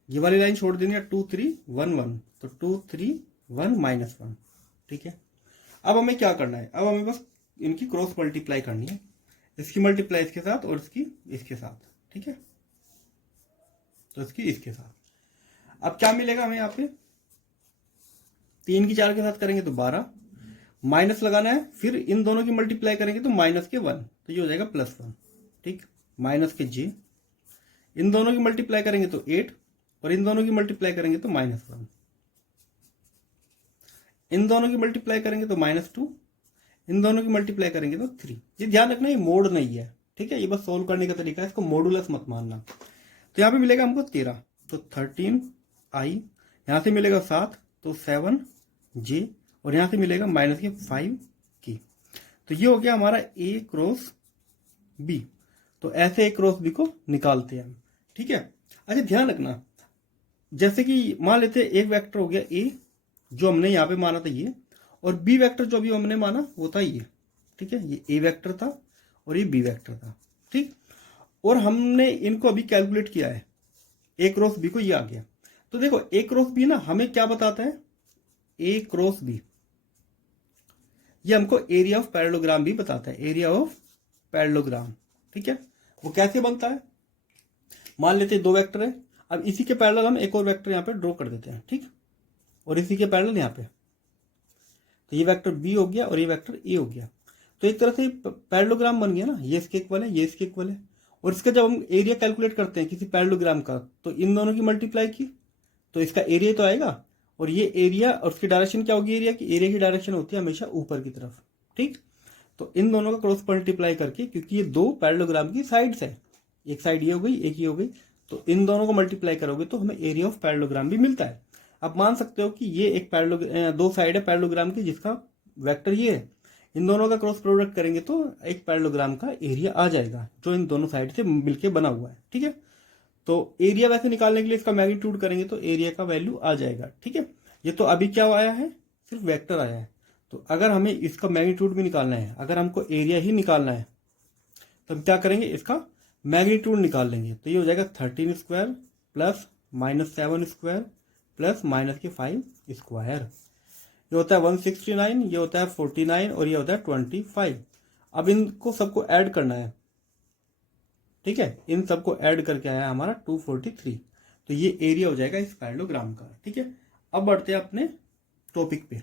ये वाली लाइन छोड़ देनी है 2 3 1 1, तो 2 3 1 माइनस 1। ठीक है, अब हमें क्या करना है, अब हमें बस इनकी क्रॉस मल्टीप्लाई करनी है, इसकी मल्टीप्लाई इसके साथ और इसकी इसके साथ। ठीक है, तो इसकी इसके साथ। अब क्या मिलेगा हमें, यहाँ पे 3 की 4 के साथ करेंगे तो 12, माइनस लगाना है, फिर इन दोनों की मल्टीप्लाई करेंगे तो माइनस के 1, तो ये हो जाएगा प्लस 1। ठीक, माइनस के जे, इन दोनों की मल्टीप्लाई करेंगे तो 8, और इन दोनों की मल्टीप्लाई करेंगे तो माइनस 1, इन दोनों की मल्टीप्लाई करेंगे तो माइनस 2, इन दोनों की मल्टीप्लाई करेंगे तो 3। ये ध्यान रखना, ये मोड नहीं है। ठीक है, ये बस सोल्व करने का तरीका है, इसको मॉडुलस मत मानना। तो यहाँ पे मिलेगा हमको 13, तो 13 i, यहां से मिलेगा 7, तो 7 j, और यहां से मिलेगा माइनस के 5 k। तो ये हो गया हमारा a क्रॉस b। तो ऐसे a क्रॉस b को निकालते हैं। ठीक है, अच्छा ध्यान रखना, जैसे कि मान लेते एक वेक्टर हो गया a जो हमने यहाँ पे माना था ये, और b वेक्टर जो भी हमने माना वो था ये। ठीक है, ये a वेक्टर था और ये b वेक्टर था। ठीक, और हमने इनको अभी कैलकुलेट किया है, ए क्रॉस बी को ये आ गया। तो देखो ए क्रॉस बी ना हमें क्या बताता है, ए क्रॉस बी ये हमको एरिया ऑफ पैरेललोग्राम भी बताता है, एरिया ऑफ पैरेललोग्राम। ठीक है, वो कैसे बनता है, मान लेते दो वेक्टर है, अब इसी के पैरेलल हम एक और वेक्टर यहाँ पे ड्रॉ कर देते हैं। ठीक, और इसी के पैरेलल यहाँ पे, तो ये वेक्टर बी हो गया और ये वेक्टर ए हो गया। तो एक तरह से पैरेललोग्राम बन गया ना, ये इसके इक्वल है, ये इसके इक्वल है। और इसका जब हम एरिया कैलकुलेट करते हैं किसी पैरेललोग्राम का, तो इन दोनों की मल्टीप्लाई की तो इसका एरिया तो आएगा, और ये एरिया और उसकी डायरेक्शन क्या होगी, एरिया की, एरिया की डायरेक्शन होती है हमेशा ऊपर की तरफ। ठीक, तो इन दोनों का क्रॉस मल्टीप्लाई करके, क्योंकि ये दो पैरेललोग्राम की साइड्स है, एक साइड ये हो गई एक ये हो गई, तो इन दोनों को मल्टीप्लाई करोगे तो हमें एरिया ऑफ पैरेललोग्राम भी मिलता है। आप मान सकते हो कि ये एक दो साइड है पैरेललोग्राम की जिसका वेक्टर ये है, इन दोनों का क्रॉस प्रोडक्ट करेंगे तो एक पैरेललोग्राम का एरिया आ जाएगा जो इन दोनों साइड से मिलके बना हुआ है। ठीक है, तो एरिया वैसे निकालने के लिए इसका मैग्नीट्यूड करेंगे तो एरिया का वैल्यू आ जाएगा। ठीक है, ये तो अभी क्या आया है, सिर्फ वेक्टर आया है। तो अगर हमें इसका मैग्नीट्यूड भी निकालना है, अगर हमको एरिया ही निकालना है, तो हम क्या करेंगे, इसका मैग्नीट्यूड निकाल लेंगे। तो ये हो जाएगा 13 square plus minus 7 square plus minus के 5 स्क्वायर। ये होता है 169, ये होता है 49 और ये होता है 25। अब इनको सबको ऐड करना है। ठीक है, इन सबको ऐड करके आया हमारा 243। तो ये एरिया हो जाएगा इस पैरेललोग्राम का। ठीक है, अब बढ़ते हैं अपने टॉपिक पे।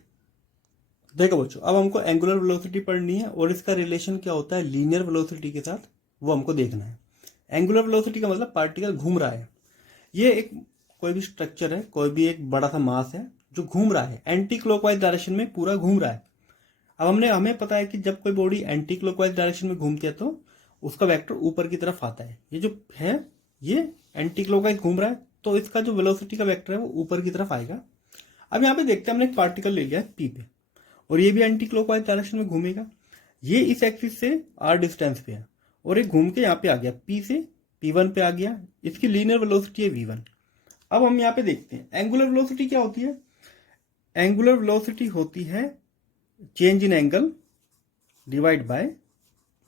देखो बच्चों, अब हमको एंगुलर वेलोसिटी पढ़नी है और इसका रिलेशन क्या होता है लीनियर वेलोसिटी के साथ, वो हमको देखना है। एंगुलर वेलोसिटी का मतलब पार्टिकल घूम रहा है। ये एक कोई भी स्ट्रक्चर है, कोई भी एक बड़ा सा मास है जो घूम रहा है, एंटी क्लॉकवाइज डायरेक्शन में पूरा घूम रहा है। अब हमें पता है कि जब कोई बॉडी एंटी क्लॉकवाइज डायरेक्शन में घूमती है तो उसका वेक्टर ऊपर की तरफ आता है। ये जो है ये एंटी क्लॉकवाइज घूम रहा है, तो इसका जो वेलोसिटी का वेक्टर है वो ऊपर की तरफ आएगा। अब यहाँ पे देखते हैं, हमने एक पार्टिकल ले लिया है पी पे, और ये भी एंटी क्लॉकवाइज डायरेक्शन में घूमेगा। ये इस एक्सिस से r डिस्टेंस पे है और एक घूम के यहाँ पे आ गया, p से p1 पे आ गया, इसकी लीनियर वेलोसिटी है v1। अब हम यहाँ पे देखते हैं एंगुलर वेलोसिटी क्या होती है। एंगुलर वेलोसिटी होती है change in angle divide by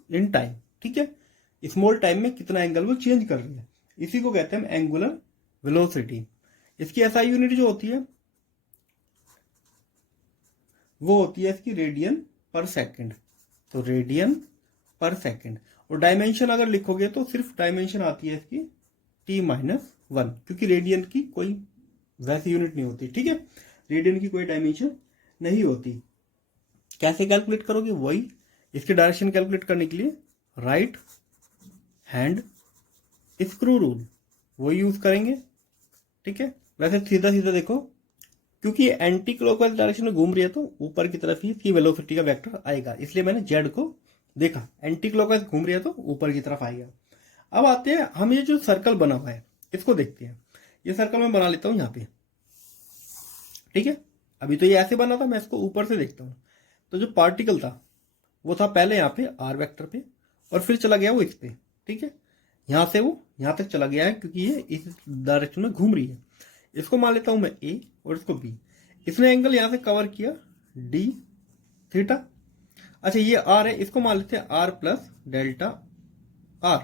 in time, ठीक है। स्मॉल टाइम में कितना एंगल वो चेंज कर रही है, इसी को कहते हैं हम एंगुलर वेलोसिटी। इसकी एसआई यूनिट जो होती है वो होती है इसकी रेडियन पर सेकंड, तो रेडियन पर सेकंड। और डायमेंशन अगर लिखोगे तो सिर्फ डायमेंशन आती है इसकी t-1, क्योंकि रेडियन की कोई वैसी यूनिट नहीं होती, ठीक है। रेडियन की कोई डायमेंशन नहीं होती। कैसे कैलकुलेट करोगे, वही इसकी डायरेक्शन कैलकुलेट करने के लिए राइट हैंड स्क्रू रूल वो यूज करेंगे, ठीक है। वैसे सीधा सीधा देखो, क्योंकि एंटी क्लॉकवाइज डायरेक्शन में घूम रही है तो ऊपर की तरफ ही इसकी वेलोसिटी का वेक्टर आएगा, इसलिए मैंने जेड को देखा, एंटी क्लॉकवाइज घूम रही है तो ऊपर की तरफ आएगा। अब आते हैं हम ये जो सर्कल बना हुआ है इसको देखते हैं। ये सर्कल मैं बना लेता हूं यहाँ पे, ठीक है। अभी तो ये ऐसे बना था, मैं इसको ऊपर से देखता हूँ। तो जो पार्टिकल था वो था पहले यहाँ पे आर वेक्टर पे और फिर चला गया वो इस पे, ठीक है। यहां से वो यहां तक चला गया है क्योंकि ये इस डायरेक्शन में घूम रही है। इसको मान लेता हूं मैं ए और इसको बी। इसने एंगल यहां से कवर किया डी थीटा। अच्छा ये आर है, इसको मान लेते हैं आर प्लस डेल्टा आर,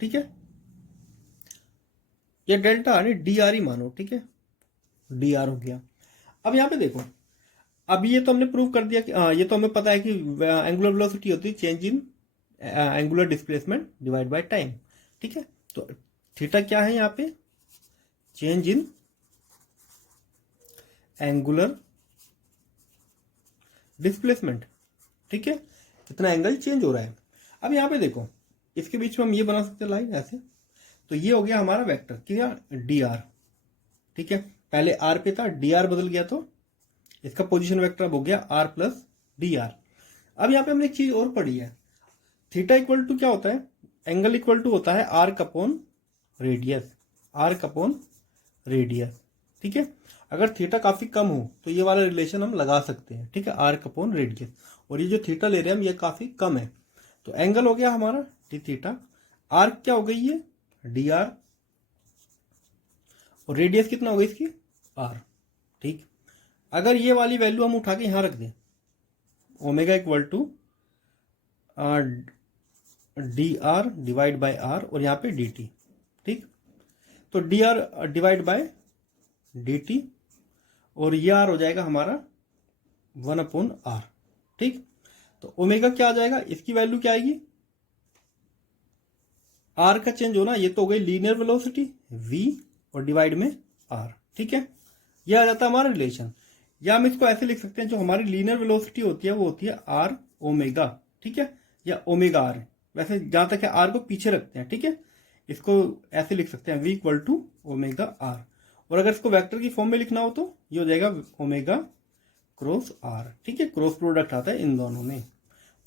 ठीक है। ये डेल्टा आर डी आर ही मानो, ठीक है, डी आर हो गया। अब यहां पे देखो, अब ये तो हमने प्रूव कर दिया कि ये तो हमें पता है कि एंगुलर वेलोसिटी होती है change in angular displacement divide by time, ठीक है। तो थीटा क्या है यहाँ पे, चेंज इन एंगुलर डिस्प्लेसमेंट, ठीक है, कितना एंगल चेंज हो रहा है। अब यहां पे देखो, इसके बीच में हम ये बना सकते हैं लाइन ऐसे, तो ये हो गया हमारा वेक्टर क्या, डी आर, ठीक है। पहले आर पे था, डी आर बदल गया तो इसका पोजीशन वेक्टर अब हो गया आर प्लस डी आर। अब यहां पे हमने एक चीज और पढ़ी है, थीटा इक्वल टू क्या होता है, एंगल इक्वल टू होता है arc upon radius, arc upon radius, ठीक है। अगर थीटा काफी कम हो तो ये वाला रिलेशन हम लगा सकते हैं, ठीक है, आर्क अपॉन रेडियस। और ये जो थीटा ले रहे हैं हम ये काफी कम है, तो एंगल हो गया हमारा डी थीटा, आर्क क्या हो गई है डी आर, और रेडियस कितना हो गई इसकी आर, ठीक। अगर ये वाली वैल्यू हम उठा के यहां रख दें, omega equal to d r divide by r और यहाँ पे डी टी, ठीक। तो d r divide by d t और ये आर हो जाएगा हमारा 1/r, ठीक। तो ओमेगा क्या आ जाएगा, इसकी वैल्यू क्या आएगी, आर का चेंज होना, ये तो हो गई लीनियर वेलोसिटी v और डिवाइड में r, ठीक है। ये आ जाता है हमारा रिलेशन। या हम इसको ऐसे लिख सकते हैं, जो हमारी लीनियर वेलोसिटी होती है वो होती है r ओमेगा, ठीक है, या ओमेगा r। वैसे जहां तक है r को पीछे रखते हैं, ठीक है, इसको ऐसे लिख सकते हैं v equal to omega r। और अगर इसको वेक्टर की फॉर्म में लिखना हो तो ये हो जाएगा ओमेगा क्रॉस r, ठीक है, क्रॉस प्रोडक्ट आता है इन दोनों में,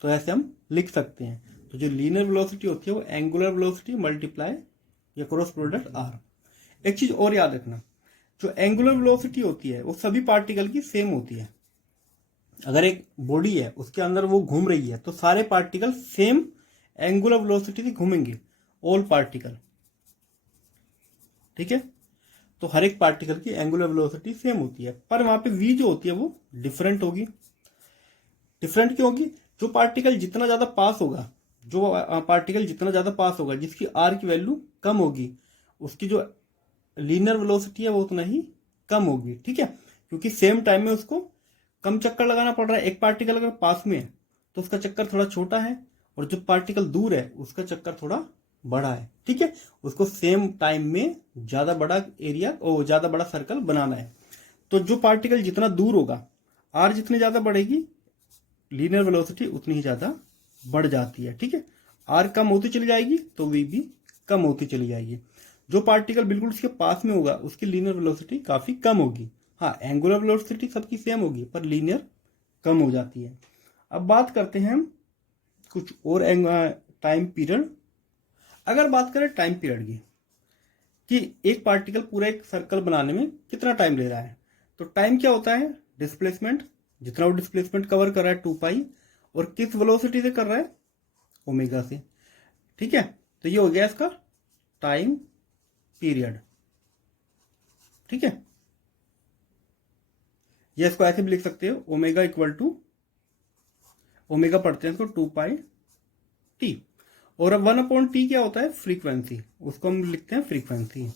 तो ऐसे हम लिख सकते हैं। तो जो लीनियर वेलोसिटी होती है वो एंगुलर वेलोसिटी मल्टीप्लाई या क्रॉस प्रोडक्ट r। एक चीज और याद रखना, जो एंगुलर वेलोसिटी होती है वो सभी पार्टिकल की सेम होती है। अगर एक बॉडी है उसके अंदर वो घूम रही है तो सारे पार्टिकल सेम एंगुलर वेलोसिटी से घूमेंगे, ऑल पार्टिकल, ठीक है। तो हर एक पार्टिकल की एंगुलर वेलोसिटी सेम होती है, पर वहां पे v जो होती है वो डिफरेंट होगी। डिफरेंट क्यों होगी, जो पार्टिकल जितना ज्यादा पास होगा, जो पार्टिकल जितना ज्यादा पास होगा जिसकी r की वैल्यू कम होगी, उसकी जो लीनियर वेलोसिटी है वो उतना ही कम होगी, ठीक है। क्योंकि सेम टाइम में उसको कम चक्कर लगाना पड़ रहा है। एक पार्टिकल अगर पास में है तो उसका चक्कर थोड़ा छोटा है, और जो पार्टिकल दूर है उसका चक्कर थोड़ा बड़ा है, ठीक है। उसको सेम टाइम में ज्यादा बड़ा एरिया और ज्यादा बड़ा सर्कल बनाना है। तो जो पार्टिकल जितना दूर होगा, r जितनी ज्यादा बढ़ेगी, लीनियर वेलोसिटी उतनी ही ज्यादा बढ़ जाती है, ठीक है। r कम होती चली जाएगी तो v भी कम होती चली जाएगी। जो पार्टिकल बिल्कुल उसके पास में होगा उसकी लीनियर वेलोसिटी काफी कम होगी। हाँ, एंगुलर वेलोसिटी सबकी सेम होगी पर लीनियर कम हो जाती है। अब बात करते हैं हम कुछ और टाइम पीरियड। अगर बात करें टाइम पीरियड की, कि एक पार्टिकल पूरा एक सर्कल बनाने में कितना टाइम ले रहा है, तो टाइम क्या होता है, डिस्प्लेसमेंट, जितना वो डिस्प्लेसमेंट कवर कर रहा है 2 पाई, और किस वेलोसिटी से कर रहा है, ओमेगा से। ठीक है, तो ये हो गया इसका टाइम पीरियड। ठीक है, ये इसको ऐसे भी लिख सकते हो, ओमेगा इक्वल टू, ओमेगा पढ़ते हैं इसको 2π t, और अब 1/t क्या होता है, फ्रीक्वेंसी, उसको हम लिखते हैं फ्रीक्वेंसी।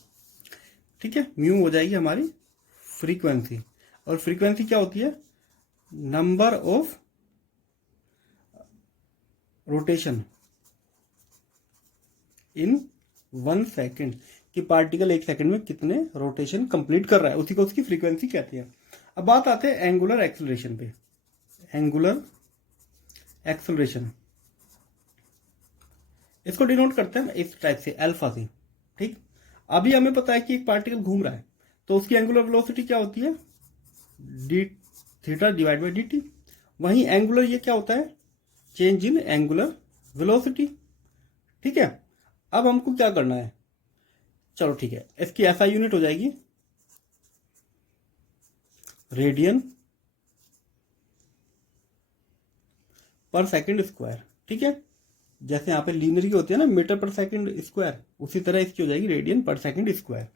ठीक है, म्यू हो जाएगी हमारी फ्रीक्वेंसी, और फ्रीक्वेंसी क्या होती है, number of rotation in 1 second, कि पार्टिकल 1 सेकंड में कितने रोटेशन कंप्लीट कर रहा है, उसी को उसकी फ्रीक्वेंसी कहती है। अब बात आते हैं एंगुलर एक्सेलरेशन पे। एंगुलर एक्सेलरेशन, इसको डिनोट करते हैं इस टाइप से, अल्फा से। ठीक, अभी हमें पता है कि एक पार्टिकल घूम रहा है, तो उसकी एंगुलर वेलोसिटी क्या होती है, D theta divide by d T. वहीं एंगुलर ये क्या होता है, चेंज इन एंगुलर वेलोसिटी। ठीक है, अब हमको क्या करना है, चलो ठीक है, इसकी एसआई यूनिट हो जाएगी रेडियन पर सेकंड स्क्वायर। ठीक है, जैसे यहाँ पे लीनियर की होती है ना, मीटर पर सेकंड स्क्वायर, उसी तरह इसकी हो जाएगी रेडियन पर सेकंड स्क्वायर,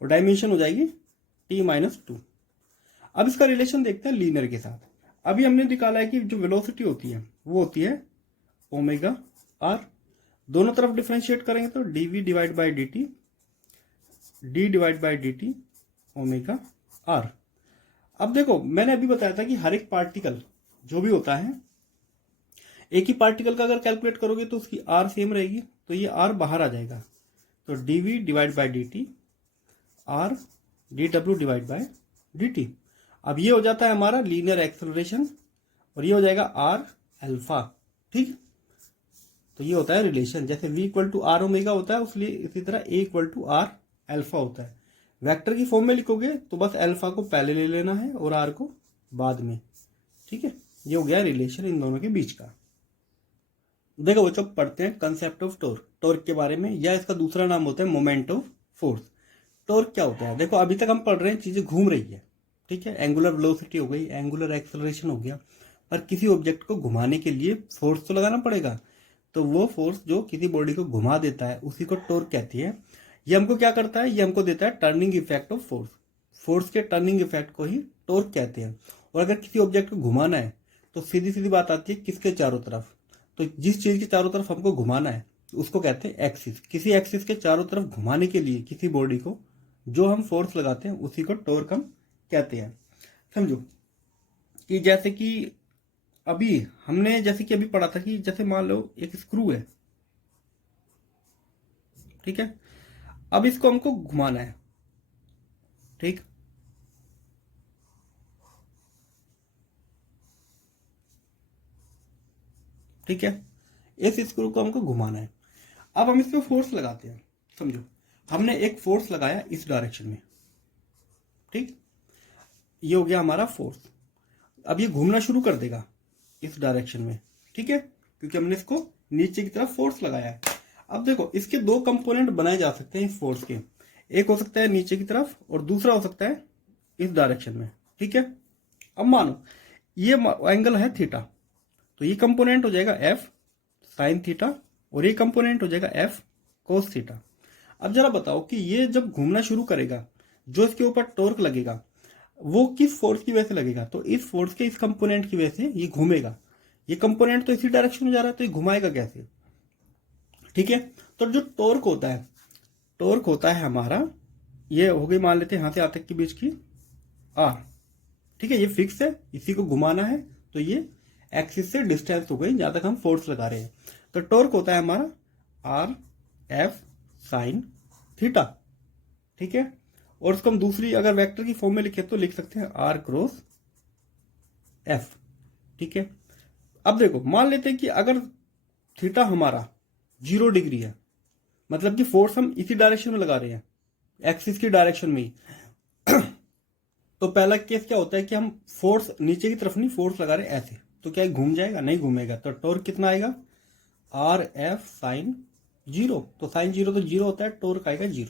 और डायमेंशन हो जाएगी t-2। अब इसका रिलेशन देखते हैं लीनियर के साथ। अभी हमने निकाला है कि जो वेलोसिटी होती है वो होती है ओमेगा आर, दोनों तरफ डिफरेंशिएट करेंगे तो dv divide by d t, d divide by d t omega r. अब देखो, मैंने अभी बताया था कि हर एक पार्टिकल जो भी होता है, एक ही पार्टिकल का अगर कैलकुलेट करोगे तो उसकी आर सेम रहेगी, तो ये आर बाहर आ जाएगा, तो dv divide by d T R D W divide by d T. अब ये हो जाता है हमारा लीनियर एक्सेलरेशन, और ये हो जाएगा आर अल्फा। ठीक, तो ये होता है रिलेशन, जैसे v equal to r omega होता है, उसलिए इसी तरह a equal to r alpha होता है। वेक्टर की फॉर्म में लिखोगे तो बस अल्फा को पहले ले लेना है और आर को बाद में। ठीक है, ये हो गया रिलेशन इन दोनों के बीच का। देखो बच्चों, पढ़ते हैं कंसेप्ट ऑफ टॉर्क, टॉर्क के बारे में, या इसका दूसरा नाम होता है मोमेंट ऑफ फोर्स। टॉर्क क्या होता है, देखो अभी तक हम पढ़ रहे हैं चीजें घूम रही है। ठीक है, एंगुलर वेलोसिटी हो गई, एंगुलर एक्सेलरेशन हो गया, पर किसी ऑब्जेक्ट को घुमाने के लिए फोर्स तो लगाना पड़ेगा, तो वो फोर्स जो किसी बॉडी को घुमा देता है उसी को टॉर्क कहती है। ये हमको क्या करता है, ये हमको देता है turning effect of force, force के टर्निंग इफेक्ट को ही टॉर्क कहते हैं। और अगर किसी ऑब्जेक्ट को घुमाना है तो सीधी सीधी बात आती है किसके चारों तरफ, तो जिस चीज के चारों तरफ हमको घुमाना है उसको कहते हैं एक्सिस। किसी एक्सिस के चारों तरफ घुमाने के लिए किसी बॉडी को जो हम फोर्स लगाते हैं उसी को टॉर्क हम कहते हैं। समझो कि जैसे कि अभी हमने जैसे कि अभी पढ़ा था कि जैसे मान लो एक स्क्रू है, ठीक है, अब इसको हमको घुमाना है। ठीक, ठीक है, इस स्क्रू को हमको घुमाना है। अब हम इस पे फोर्स लगाते हैं। समझो, हमने एक फोर्स लगाया इस डायरेक्शन में। ठीक, ये हो गया हमारा फोर्स। अब ये घूमना शुरू कर देगा इस डायरेक्शन में। ठीक है, क्योंकि हमने इसको नीचे की तरफ फोर्स लगाया है। अब देखो, इसके दो कंपोनेंट बनाए जा सकते हैं इस फोर्स के, एक हो सकता है नीचे की तरफ और दूसरा हो सकता है इस डायरेक्शन में। ठीक है, अब मानो ये एंगल है थीटा, तो ये कंपोनेंट हो जाएगा एफ साइन थीटा और ये कंपोनेंट हो जाएगा एफ कोस थीटा। अब जरा बताओ कि ये जब घूमना शुरू करेगा, जो इसके ऊपर टॉर्क लगेगा वो किस फोर्स की वजह से लगेगा, तो इस फोर्स के इस कंपोनेंट की वजह से ये घूमेगा। ये कंपोनेंट तो इसी डायरेक्शन में जा रहा है, तो ये घुमाएगा कैसे। ठीक है, तो जो टॉर्क होता है, टॉर्क होता है हमारा, ये हो गई मान लेते हैं यहां से यहाँ तक के बीच की आर। ठीक है, ये फिक्स है, इसी को घुमाना है, तो ये एक्सिस से डिस्टेंस हो गई जहां तक हम फोर्स लगा रहे हैं। तो टॉर्क होता है हमारा आर एफ साइन थीटा। ठीक है, और उसको हम दूसरी अगर वेक्टर की फॉर्म में लिखे तो लिख सकते हैं आर क्रॉस एफ। ठीक है, अब देखो मान लेते हैं कि अगर थीटा हमारा 0 डिग्री है, मतलब कि फोर्स हम इसी डायरेक्शन में लगा रहे हैं, एक्सिस की डायरेक्शन में ही तो पहला केस क्या होता है कि हम फोर्स नीचे की तरफ नहीं फोर्स लगा रहे ऐसे, तो क्या घूम जाएगा, नहीं घूमेगा। तो टॉर्क कितना आएगा, आर एफ साइन 0, तो साइन 0 तो 0 होता है, टॉर्क आएगा 0।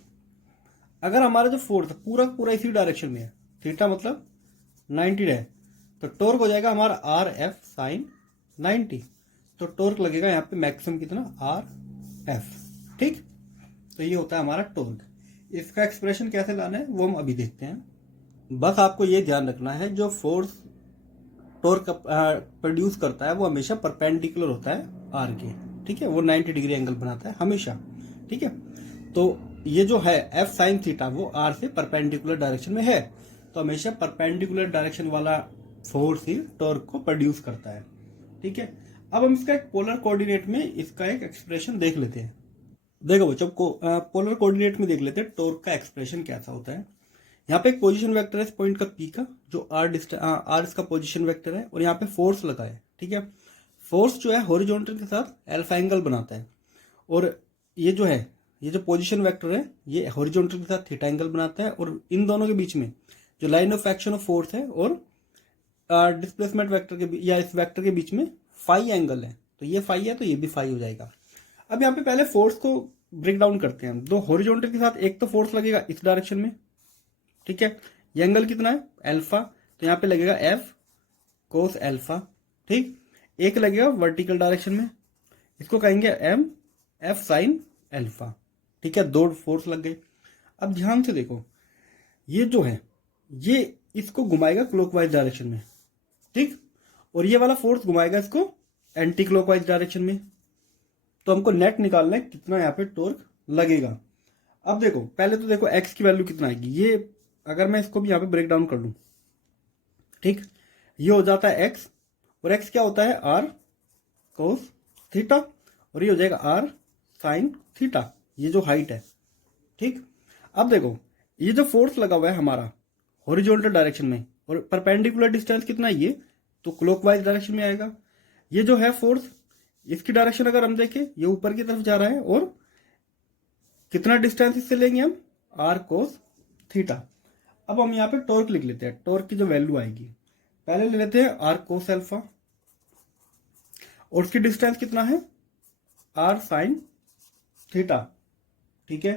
अगर हमारा जो फोर्स है पूरा पूरा इसी डायरेक्शन में है, थीटा मतलब 90 है, तो टॉर्क हो जाएगा हमारा आर एफ साइन 90, तो टॉर्क लगेगा यहाँ पे मैक्सिमम कितना, आर एफ। ठीक, तो ये होता है हमारा टॉर्क। इसका एक्सप्रेशन कैसे लाना है वो हम अभी देखते हैं। बस आपको ये ध्यान रखना है, जो फोर्स टॉर्क प्रोड्यूस करता है वो हमेशा परपेंडिकुलर होता है आर के। ठीक है, वो 90 डिग्री एंगल बनाता है हमेशा। ठीक है, तो ये जो है एफ साइन थीटा वो आर से परपेंडिकुलर डायरेक्शन में है, तो हमेशा परपेंडिकुलर डायरेक्शन वाला फोर्स ही टॉर्क को प्रोड्यूस करता है। ठीक है, अब हम इसका एक पोलर कोऑर्डिनेट में इसका एक एक्सप्रेशन देख लेते हैं। देखो बच्चों, पोलर कोऑर्डिनेट में देख लेते हैं टॉर्क का एक्सप्रेशन कैसा होता है। यहाँ पे एक पोजीशन वेक्टर है इस पॉइंट का पी का, जो आर इसका पोजीशन वेक्टर है, और यहाँ पे फोर्स लगा है। ठीक है, फोर्स जो है हॉरिजॉन्टल के साथ अल्फा एंगल बनाता है, और ये जो है, ये जो पोजीशन वेक्टर है ये हॉरिजॉन्टल के साथ थीटा एंगल बनाता है, और इन दोनों के बीच में जो line of action of force है और डिस्प्लेसमेंट वेक्टर के या इस वेक्टर के बीच में फाई एंगल है, तो ये फाई है तो ये भी फाई हो जाएगा। अब यहाँ पे पहले फोर्स को ब्रेक डाउन करते हैं। दो हॉरिजॉन्टल के साथ एक तो फोर्स लगेगा इस डायरेक्शन में। ठीक है, ये एंगल कितना है, अल्फा, तो यहाँ पे लगेगा एफ कोस अल्फा। ठीक, एक लगेगा वर्टिकल डायरेक्शन में, इसको कहेंगे एम एफ साइन अल्फा। ठीक है, दो फोर्स लग गए। अब ध्यान से देखो, ये जो है ये इसको घुमाएगा क्लॉकवाइज डायरेक्शन में। ठीक, और ये वाला फोर्स घुमाएगा इसको एंटी क्लॉकवाइज डायरेक्शन में। तो हमको नेट निकालना है कितना यहाँ पे टॉर्क लगेगा। अब देखो, पहले तो देखो एक्स की वैल्यू कितना आएगी, ये अगर मैं इसको भी यहाँ पे ब्रेक डाउन कर लूं, ठीक, ये हो जाता है एक्स, और एक्स क्या होता है, आर कोस थीटा, और ये हो जाएगा आर साइन थीटा, ये जो हाइट है। ठीक, अब देखो ये जो फोर्स लगा हुआ है हमारा हॉरिजॉन्टल डायरेक्शन में, और परपेंडिकुलर डिस्टेंस कितना है ये, तो क्लॉकवाइज डायरेक्शन में आएगा। ये जो है फोर्स, इसकी डायरेक्शन अगर हम देखें ये ऊपर की तरफ जा रहा है, और कितना डिस्टेंस इससे लेंगे हम, आर कोस थीटा। अब हम यहाँ पे टॉर्क लिख लेते हैं। टॉर्क की जो वैल्यू आएगी, पहले ले लेते हैं आर कोस अल्फा, और उसकी डिस्टेंस कितना है, आर साइन थीटा। ठीक है,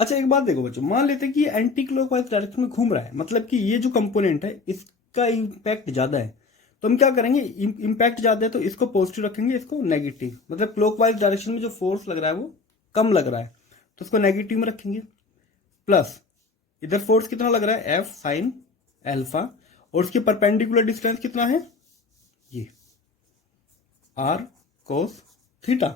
अच्छा एक बात देखो बच्चों, मान लेते हैं कि एंटी क्लॉकवाइज डायरेक्शन में घूम रहा है, मतलब कि ये जो कंपोनेंट है इसका इंपैक्ट ज्यादा है, तो हम क्या करेंगे, इंपैक्ट ज्यादा है तो इसको पॉजिटिव रखेंगे, इसको नेगेटिव, मतलब क्लॉकवाइज डायरेक्शन में जो फोर्स लग रहा है वो कम लग रहा है, तो इसको नेगेटिव में रखेंगे। प्लस इधर फोर्स कितना लग रहा है, एफ साइन अल्फा, और उसकी परपेंडिकुलर डिस्टेंस कितना है, ये आर कोस थीटा।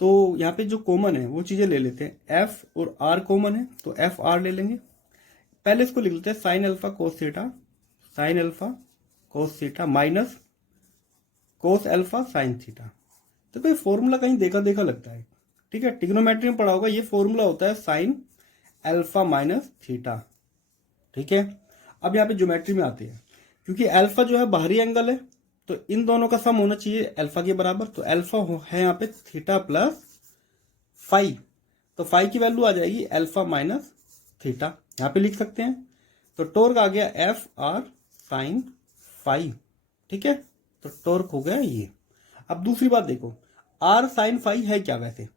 तो यहाँ पे जो कॉमन है वो चीजें ले लेते हैं, एफ और आर कॉमन है तो एफ आर ले लेंगे। पहले इसको लिख लेते हैं sine alpha cos theta, sine alpha cos theta minus cos alpha sine theta. तो कोई फॉर्मूला कहीं देखा देखा लगता है। ठीक है, ट्रिग्नोमेट्री में पढ़ा होगा, ये फॉर्मूला होता है साइन अल्फा माइनस थीटा। ठीक है, अब यहाँ पे ज्योमेट्री में आते हैं, क्योंकि अल्फा जो है बाहरी एंगल है, तो इन दोनों का सम होना चाहिए अल्फा के बराबर, तो अल्फा है यहाँ पे थीटा प्लस फाई, तो फाई की वैल्यू आ जाएगी अल्फा माइनस थीटा, यहाँ पे लिख सकते हैं। तो टॉर्क आ गया एफ आर साइन फाई। ठीक है, तो टॉर्क हो गया ये। अब दूसरी बात देखो, आर साइन फाई है क्या, वैसे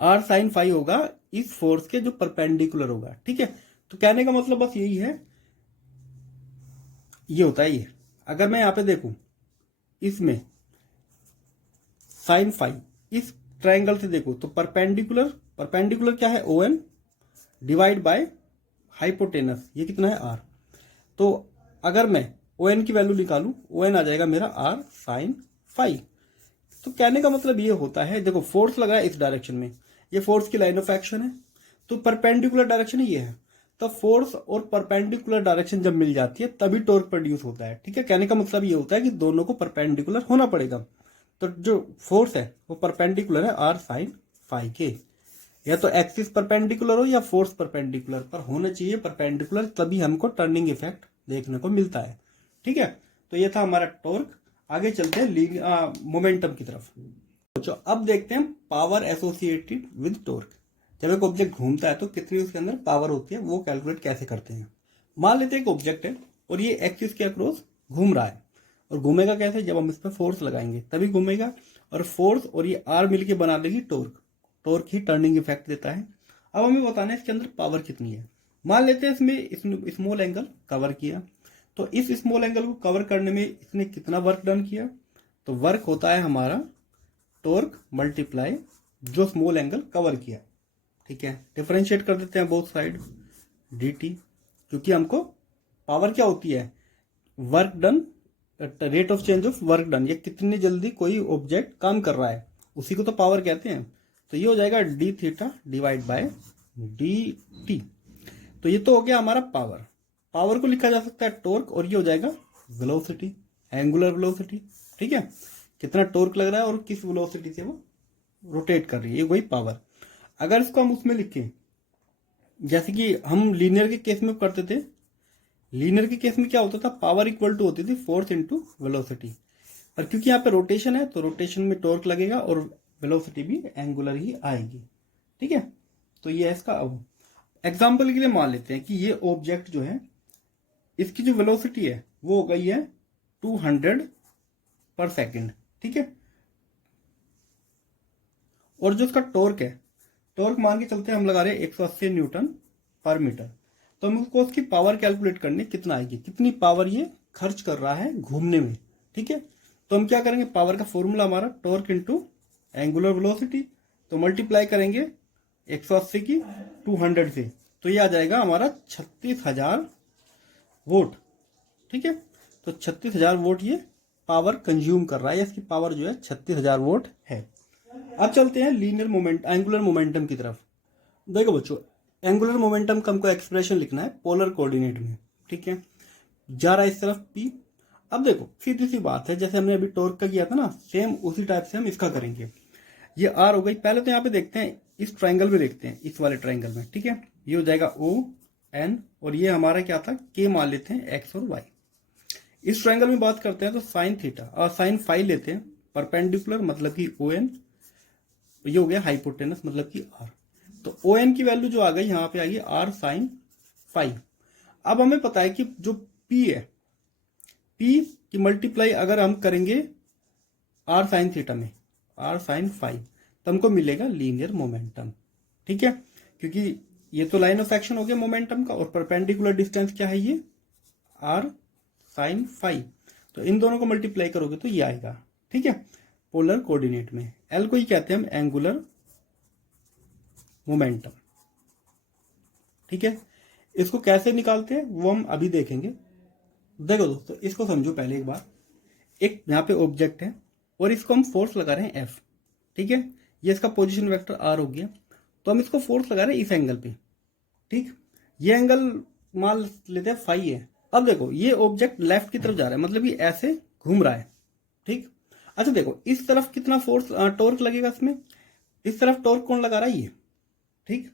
आर साइन फाई होगा इस फोर्स के जो परपेंडिकुलर होगा। ठीक है, तो कहने का मतलब बस यही है, ये होता है ये। अगर मैं यहां पे देखूं इसमें साइन फाई, इस ट्रायंगल से देखो तो परपेंडिकुलर, परपेंडिकुलर क्या है, o n divide by hypotenuse, ये कितना है आर। तो अगर मैं ओ एन की वैल्यू निकालूं, ओ एन आ जाएगा मेरा आर साइन फाई। तो कहने का मतलब ये होता है, देखो फोर्स लगा है इस डायरेक्शन में, ये फोर्स की लाइन ऑफ एक्शन है, तो परपेंडिकुलर डायरेक्शन ये है, तो फोर्स और परपेंडिकुलर डायरेक्शन जब मिल जाती है तभी टॉर्क प्रोड्यूस होता है। ठीक है, कहने का मतलब ये होता है कि दोनों को परपेंडिकुलर होना पड़ेगा, तो जो फोर्स है वो परपेंडिकुलर है आर साइन फाई के, या तो एक्सिस परपेंडिकुलर हो या फोर्स परपेंडिकुलर, पर होना चाहिए परपेंडिकुलर, तभी हमको टर्निंग इफेक्ट देखने को मिलता है। ठीक है, तो ये था हमारा टॉर्क। आगे चलते हैं मोमेंटम की तरफ। तो अब देखते हैं पावर एसोसिएटेड विद टॉर्क। जब एक ऑब्जेक्ट घूमता है तो कितनी उसके अंदर पावर होती है वो कैलकुलेट कैसे करते हैं। मान लेते हैं एक ऑब्जेक्ट है और ये एक्सिस के अक्रॉस घूम रहा है, और घूमेगा कैसे, जब हम इस पर फोर्स लगाएंगे तभी घूमेगा, और फोर्स और ये आर मिलके बना देगी टॉर्क। टॉर्क ही टर्निंग इफेक्ट देता है। अब हमें बताना है इसके अंदर पावर कितनी है। मान लेते हैं इसमें स्मॉल एंगल कवर किया, तो इस स्मॉल एंगल को कवर करने में इसने कितना वर्क डन किया, तो वर्क होता है हमारा टॉर्क मल्टीप्लाई जो स्मॉल एंगल कवर किया। ठीक है, डिफरेंशिएट कर देते हैं बोथ साइड dt, क्योंकि हमको पावर क्या होती है, work done, rate of change of work done, ये कितनी जल्दी कोई ऑब्जेक्ट काम कर रहा है उसी को तो पावर कहते हैं। तो ये हो जाएगा D theta divide by d T. तो ये तो हो गया हमारा पावर। पावर को लिखा जा सकता है टॉर्क, और ये हो जाएगा वेलोसिटी, एंगुलर वेलोसिटी। ठीक है, कितना टॉर्क लग रहा है और किस वेलोसिटी से वो रोटेट कर रही है, ये वही पावर। अगर इसको हम उसमें लिखें, जैसे कि हम लीनियर के केस में करते थे, लीनियर के केस में क्या होता था, पावर इक्वल टू होती थी फोर्स इनटू वेलोसिटी। पर क्योंकि यहाँ पे रोटेशन है तो रोटेशन में टॉर्क लगेगा और वेलोसिटी भी एंगुलर ही आएगी। ठीक है, तो ये है इसका। अब एग्जाम्पल के लिए मान लेते हैं कि ये ऑब्जेक्ट जो है इसकी जो वेलोसिटी है वो हो गई है 200 पर सेकेंड। ठीक है, और जो इसका टॉर्क है, टॉर्क मान के चलते हैं हम लगा रहे हैं 180 न्यूटन पर मीटर। तो हमको उसकी पावर कैलकुलेट करनी, कितना आएगी, कितनी पावर ये खर्च कर रहा है घूमने में। ठीक है, तो हम क्या करेंगे, पावर का फॉर्मूला हमारा टॉर्क इनटू एंगुलर वेलोसिटी, तो मल्टीप्लाई करेंगे 180 की 200 से, तो ये आ जाएगा हमारा 36,000 वोट। ठीक है, तो 36,000 वोट ये पावर कंज्यूम कर रहा है, इसकी पावर जो है 36,000 वोट है। अब चलते हैं लीनियर मोमेंट, एंगुलर मोमेंटम की तरफ। देखो बच्चों, एंगुलर मोमेंटम का हमको एक्सप्रेशन लिखना है पोलर कोऑर्डिनेट में। ठीक है, जा रहा है इस तरफ P। अब देखो सीधी सी बात है, जैसे हमने अभी टॉर्क का किया था ना, सेम उसी टाइप से हम इसका करेंगे। ये R हो गई। पहले तो यहाँ पे देखते हैं, इस ट्राइंगल में देखते हैं, इस वाले ट्राइंगल में। ठीक है, ये हो जाएगा O N, और ये हमारा क्या था, K मान लेते हैं, X और Y। इस ट्राइंगल में बात करते हैं तो साइन थीटा और साइन फाई लेते हैं, परपेंडिकुलर मतलब कि ON, ये हो गया हाइपोटेनस मतलब कि R। तो ON की वैल्यू जो आ गई यहाँ पे आ गई R साइन फाई। अब हमें पता है कि जो P है, P की मल्टीप्लाई अगर हम करेंगे R साइन थीटा में, R साइन फाई, तो हमको मिलेगा लीनियर मोमेंटम। ठीक है, क्योंकि ये तो लाइन ऑफ एक्शन हो गया मोमेंटम का, और परपेंडिकुलर डिस्टेंस क्या है, ये R साइन फाई। तो इन दोनों को मल्टीप्लाई करोगे तो ये आएगा। ठीक है, पोलर कोऑर्डिनेट में L को ही कहते हैं हम एंगुलर मोमेंटम। ठीक है, इसको कैसे निकालते हैं वो हम अभी देखेंगे। देखो दोस्तों, इसको समझो पहले एक बार। एक यहाँ पे ऑब्जेक्ट है और इसको हम फोर्स लगा रहे हैं F। ठीक है, ये इसका पोजीशन वेक्टर R हो गया, तो हम इसको फोर्स लगा रहे हैं इस एंगल पे। ठीक, ये एंगल मान लेते हैं फाई है। अब देखो ये ऑब्जेक्ट लेफ्ट की तरफ जा रहा है, मतलब ये ऐसे घूम रहा है। ठीक, अच्छा देखो इस तरफ कितना फोर्स टॉर्क लगेगा इसमें, इस तरफ टॉर्क कौन लगा रहा है, ये। ठीक,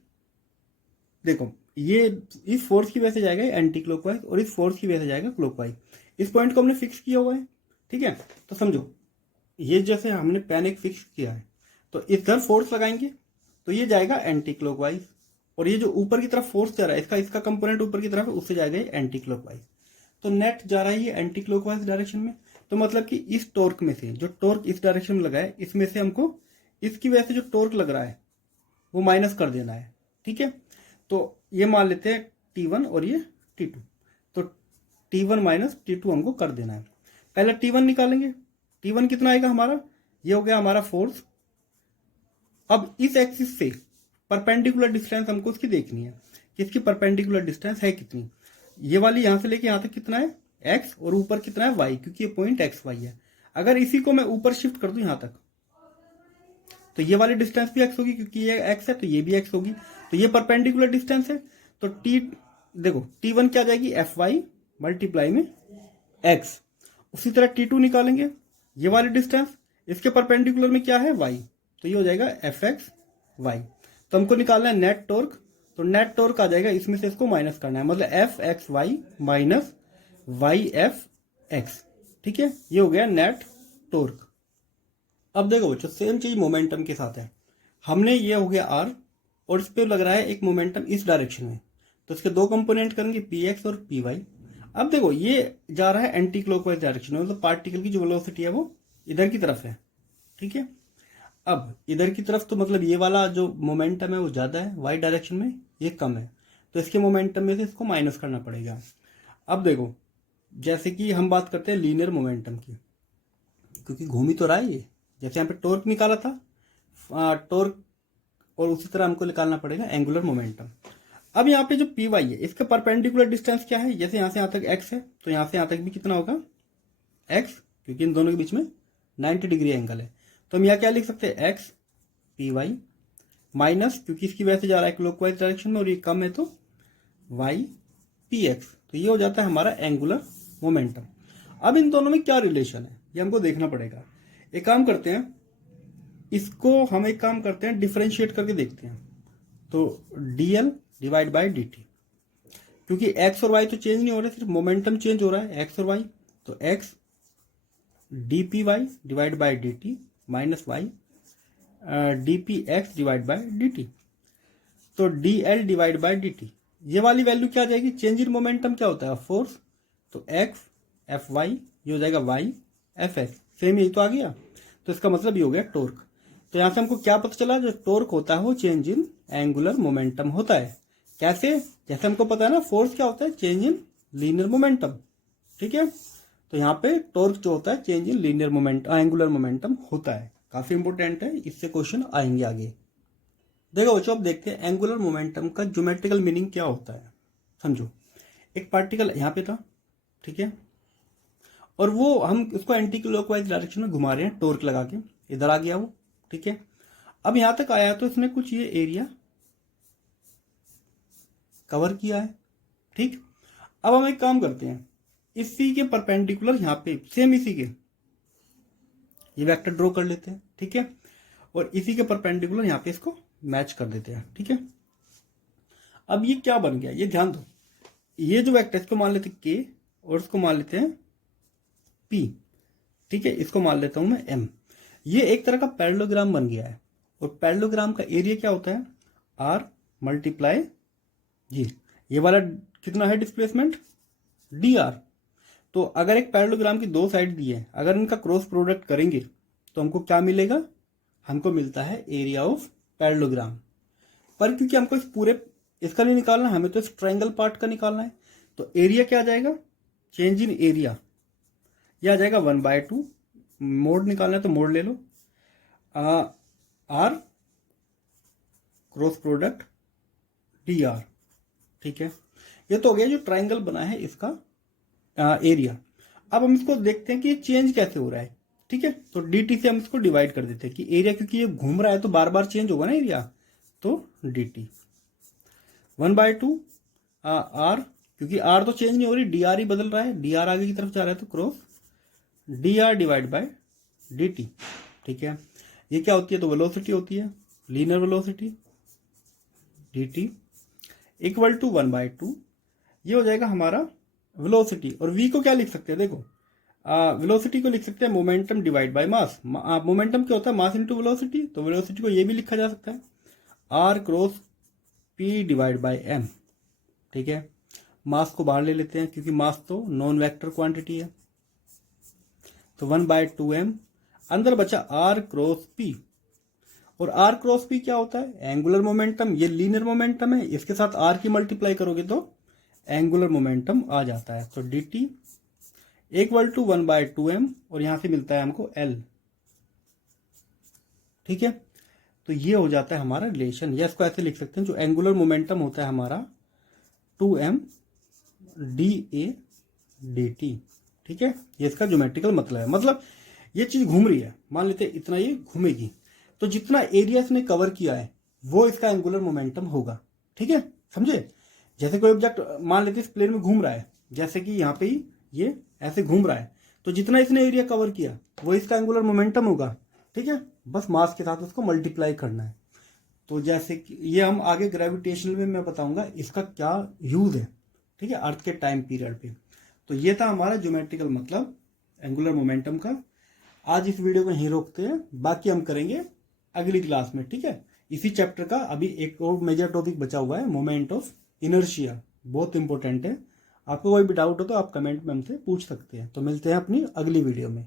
देखो ये इस फोर्स की वजह से जाएगा एंटी क्लॉकवाइज, और इस फोर्स की वजह से जाएगा क्लॉकवाइज। इस पॉइंट को हमने फिक्स किया हुआ है। ठीक है, तो समझो ये जैसे हमने पेन एक फिक्स किया है, तो इधर फोर्स लगाएंगे तो ये जाएगा एंटी क्लॉकवाइज, और ये जो ऊपर की तरफ फोर्स जा रहा है, इसका कंपोनेंट ऊपर की तरफ है, उससे जाएगा ये एंटी क्लॉकवाइज। तो नेट जा रहा है ये एंटी क्लॉकवाइज डायरेक्शन में। तो मतलब कि इस टॉर्क में से, जो टॉर्क इस डायरेक्शन में लगा है, इसमें से हमको इसकी वजह से जो टॉर्क लग रहा है वो माइनस कर देना है। ठीक है, तो ये मान लेते हैं T1 और ये T2, तो T1 माइनस T2 हमको कर देना है। पहले T1 निकालेंगे, T1 कितना आएगा हमारा, ये हो गया हमारा फोर्स। अब इस एक्सिस से परपेंडिकुलर डिस्टेंस हमको उसकी देखनी है कि इसकी परपेंडिकुलर डिस्टेंस है कितनी। ये वाली यहां से लेके यहां तक कितना है x, और ऊपर कितना है y, क्योंकि ये पॉइंट XY है। अगर इसी को मैं ऊपर शिफ्ट कर दूं यहां तक, तो ये वाली डिस्टेंस भी x होगी, क्योंकि ये x है तो ये भी x होगी। तो ये परपेंडिकुलर डिस्टेंस है, तो देखो T1 क्या जाएगी, FY मल्टीप्लाई में x। उसी तरह T2 निकालेंगे, ये वाली डिस्टेंस, इसके परपेंडिकुलर में क्या है y, तो ये हो जाएगा FXY। तो हमको निकालना है नेट टॉर्क, तो नेट टॉर्क आ जाएगा, इसमें से इसको माइनस करना है, मतलब FXY माइनस YFX। ठीक है, ये हो गया नेट टॉर्क। अब देखो बच्चों, सेम चीज मोमेंटम के साथ है। हमने ये हो गया R, और इस पे लग रहा है एक मोमेंटम इस डायरेक्शन में, तो इसके दो कंपोनेंट करेंगे PX और PY। अब देखो ये जा रहा है एंटी क्लॉकवाइज डायरेक्शन में, मतलब पार्टिकल की जो वेलोसिटी है वो इधर की तरफ है। ठीक है, अब इधर की तरफ तो मतलब ये वाला जो मोमेंटम है वो ज्यादा है, वाई डायरेक्शन में ये कम है, तो इसके मोमेंटम में से इसको माइनस करना पड़ेगा। अब देखो जैसे कि हम बात करते हैं लीनियर मोमेंटम की, क्योंकि घूम ही तो रहा है ये। जैसे यहाँ पे टॉर्क निकाला था, टॉर्क, और उसी तरह हमको निकालना पड़ेगा एंगुलर मोमेंटम। अब यहाँ पे जो पी वाई है इसका परपेंडिकुलर डिस्टेंस क्या है, जैसे यहाँ से यहाँ तक एक्स है तो यहाँ से यहाँ तक भी कितना होगा एक्स, क्योंकि इन दोनों के बीच में 90 डिग्री एंगल है। तो हम यहाँ क्या लिख सकते हैं एक्स पी वाई माइनस, क्योंकि इसकी वजह से जा रहा है क्लॉकवाइज डायरेक्शन में और ये कम है तो वाई पी एक्स, तो ये हो जाता है हमारा एंगुलर मोमेंटम। अब इन दोनों में क्या रिलेशन है ये हमको देखना पड़ेगा। एक काम करते हैं, इसको हम एक काम करते हैं डिफरेंशिएट करके देखते हैं। तो dl डिवाइड बाई dt, क्योंकि x और y तो चेंज नहीं हो रहे, सिर्फ मोमेंटम चेंज हो रहा है x और y, तो x dpy divide by dt minus y dpx divide by dt, तो dl डिवाइड बाई dt, ये वाली वैल्यू क्या आ जाएगी, चेंज इन मोमेंटम क्या होता है फोर्स, तो x fy ये हो जाएगा y fx, सेम यही तो आ गया। तो इसका मतलब ये हो गया टॉर्क। तो यहां से हमको क्या पता चला, जो टॉर्क होता है वो चेंज इन एंगुलर मोमेंटम होता है। कैसे, जैसे हमको पता है ना फोर्स क्या होता है, चेंज इन लीनियर मोमेंटम, ठीक है। तो यहाँ पे टॉर्क जो होता है change in linear momentum angular momentum होता है, काफी इंपॉर्टेंट है, इससे क्वेश्चन आएंगे आगे। देखो बच्चों अब देखते हैं एंगुलर मोमेंटम का ज्योमेट्रिकल मीनिंग क्या होता है। समझो, एक पार्टिकल यहाँ पे था, ठीक है, और वो हम इसको एंटी क्लॉकवाइज डायरेक्शन में घुमा रहे हैं टॉर्क लगा के, इधर आ गया वो, ठीक है। अब यहां तक आया तो इसने कुछ ये एरिया कवर किया है, ठीक। अब हम एक काम करते हैं, इसी के परपेंडिकुलर यहाँ पे सेम इसी के ये वेक्टर ड्रॉ कर लेते हैं, ठीक है, और इसी के परपेंडिकुलर यहाँ पे इसको मैच कर देते हैं, ठीक है। अब ये क्या बन गया, ये ध्यान दो, ये जो वेक्टर इसको मान लेते हैं के और इसको मान लेते हैं पी, ठीक है, इसको मान लेता हूं मैं एम। ये एक तरह का पैरेललोग्राम बन गया है, और पैरेललोग्राम का एरिया क्या होता है आर मल्टीप्लाई जी, ये वाला कितना है डिस्प्लेसमेंट डी आर। तो अगर एक पैरेललोग्राम की दो साइड दी है, अगर इनका क्रॉस प्रोडक्ट करेंगे तो हमको क्या मिलेगा, हमको मिलता है एरिया ऑफ पैरेललोग्राम। पर क्योंकि हमको इस पूरे इसका नहीं निकालना, हमें तो इस ट्रायंगल पार्ट का निकालना है, तो एरिया क्या आ जाएगा, चेंज इन एरिया यह आ जाएगा 1/2, मोड निकालना है तो मोड ले लो, R cross product D R, ठीक है। ये तो हो गया जो ट्रायंगल बना है इसका एरिया। अब हम इसको देखते हैं कि ये चेंज कैसे हो रहा है, ठीक है। तो dt से हम इसको डिवाइड कर देते हैं कि एरिया, क्योंकि ये घूम रहा है तो बार बार चेंज होगा ना एरिया, तो dt 1/2 आर, क्योंकि आर तो चेंज नहीं हो रही, डी आर ही बदल रहा है, डी आर आगे की तरफ जा रहा है तो cross D r divide by d t, ठीक है। ये क्या होती है, तो वेलोसिटी होती है, linear velocity d t equal to 1/2, ये हो जाएगा हमारा वेलोसिटी। और v को क्या लिख सकते हैं, देखो वेलोसिटी को लिख सकते हैं momentum divide by mass. Momentum क्या होता है, मास इनटू वेलोसिटी, तो वेलोसिटी को ये भी लिखा जा सकता है r cross p divide by m, ठीक है। मास को बाहर ले लेते हैं क्योंकि मास तो नॉन वेक्टर क्वांटिटी है, तो 1/2m, अंदर बचा r क्रॉस p, और r क्रॉस p क्या होता है, एंगुलर मोमेंटम। ये लीनियर मोमेंटम है, इसके साथ r की मल्टीप्लाई करोगे तो एंगुलर मोमेंटम आ जाता है। तो dt इक्वल टू 1/2m, और यहां से मिलता है हमको l, ठीक है। तो ये हो जाता है हमारा रिलेशन, या इसको ऐसे लिख सकते हैं, जो एंगुलर मोमेंटम होता है हमारा 2m dA dt, ठीक है। ये इसका ज्योमेट्रिकल मतलब है, मतलब ये चीज घूम रही है, मान लेते हैं इतना ये घूमेगी, तो जितना एरिया इसने कवर किया है वो इसका एंगुलर मोमेंटम होगा, ठीक है, समझे। जैसे कोई ऑब्जेक्ट मान लेते इस प्लेन में घूम रहा है, जैसे कि यहाँ पे ही ये ऐसे घूम रहा है, तो जितना इसने एरिया कवर किया वो इसका एंगुलर मोमेंटम होगा, ठीक है। बस मास के साथ उसको मल्टीप्लाई करना है। तो जैसे कि ये हम आगे ग्रेविटेशनल में मैं बताऊंगा इसका क्या यूज है, ठीक है, अर्थ के टाइम पीरियड पे। तो ये था हमारा ज्योमेट्रिकल मतलब एंगुलर मोमेंटम का। आज इस वीडियो को यहीं रोकते हैं, बाकी हम करेंगे अगली क्लास में, ठीक है। इसी चैप्टर का अभी एक और मेजर टॉपिक बचा हुआ है, मोमेंट ऑफ इनर्शिया, बहुत इंपॉर्टेंट है। आपको कोई भी डाउट हो तो आप कमेंट में हमसे पूछ सकते हैं। तो मिलते हैं अपनी अगली वीडियो में।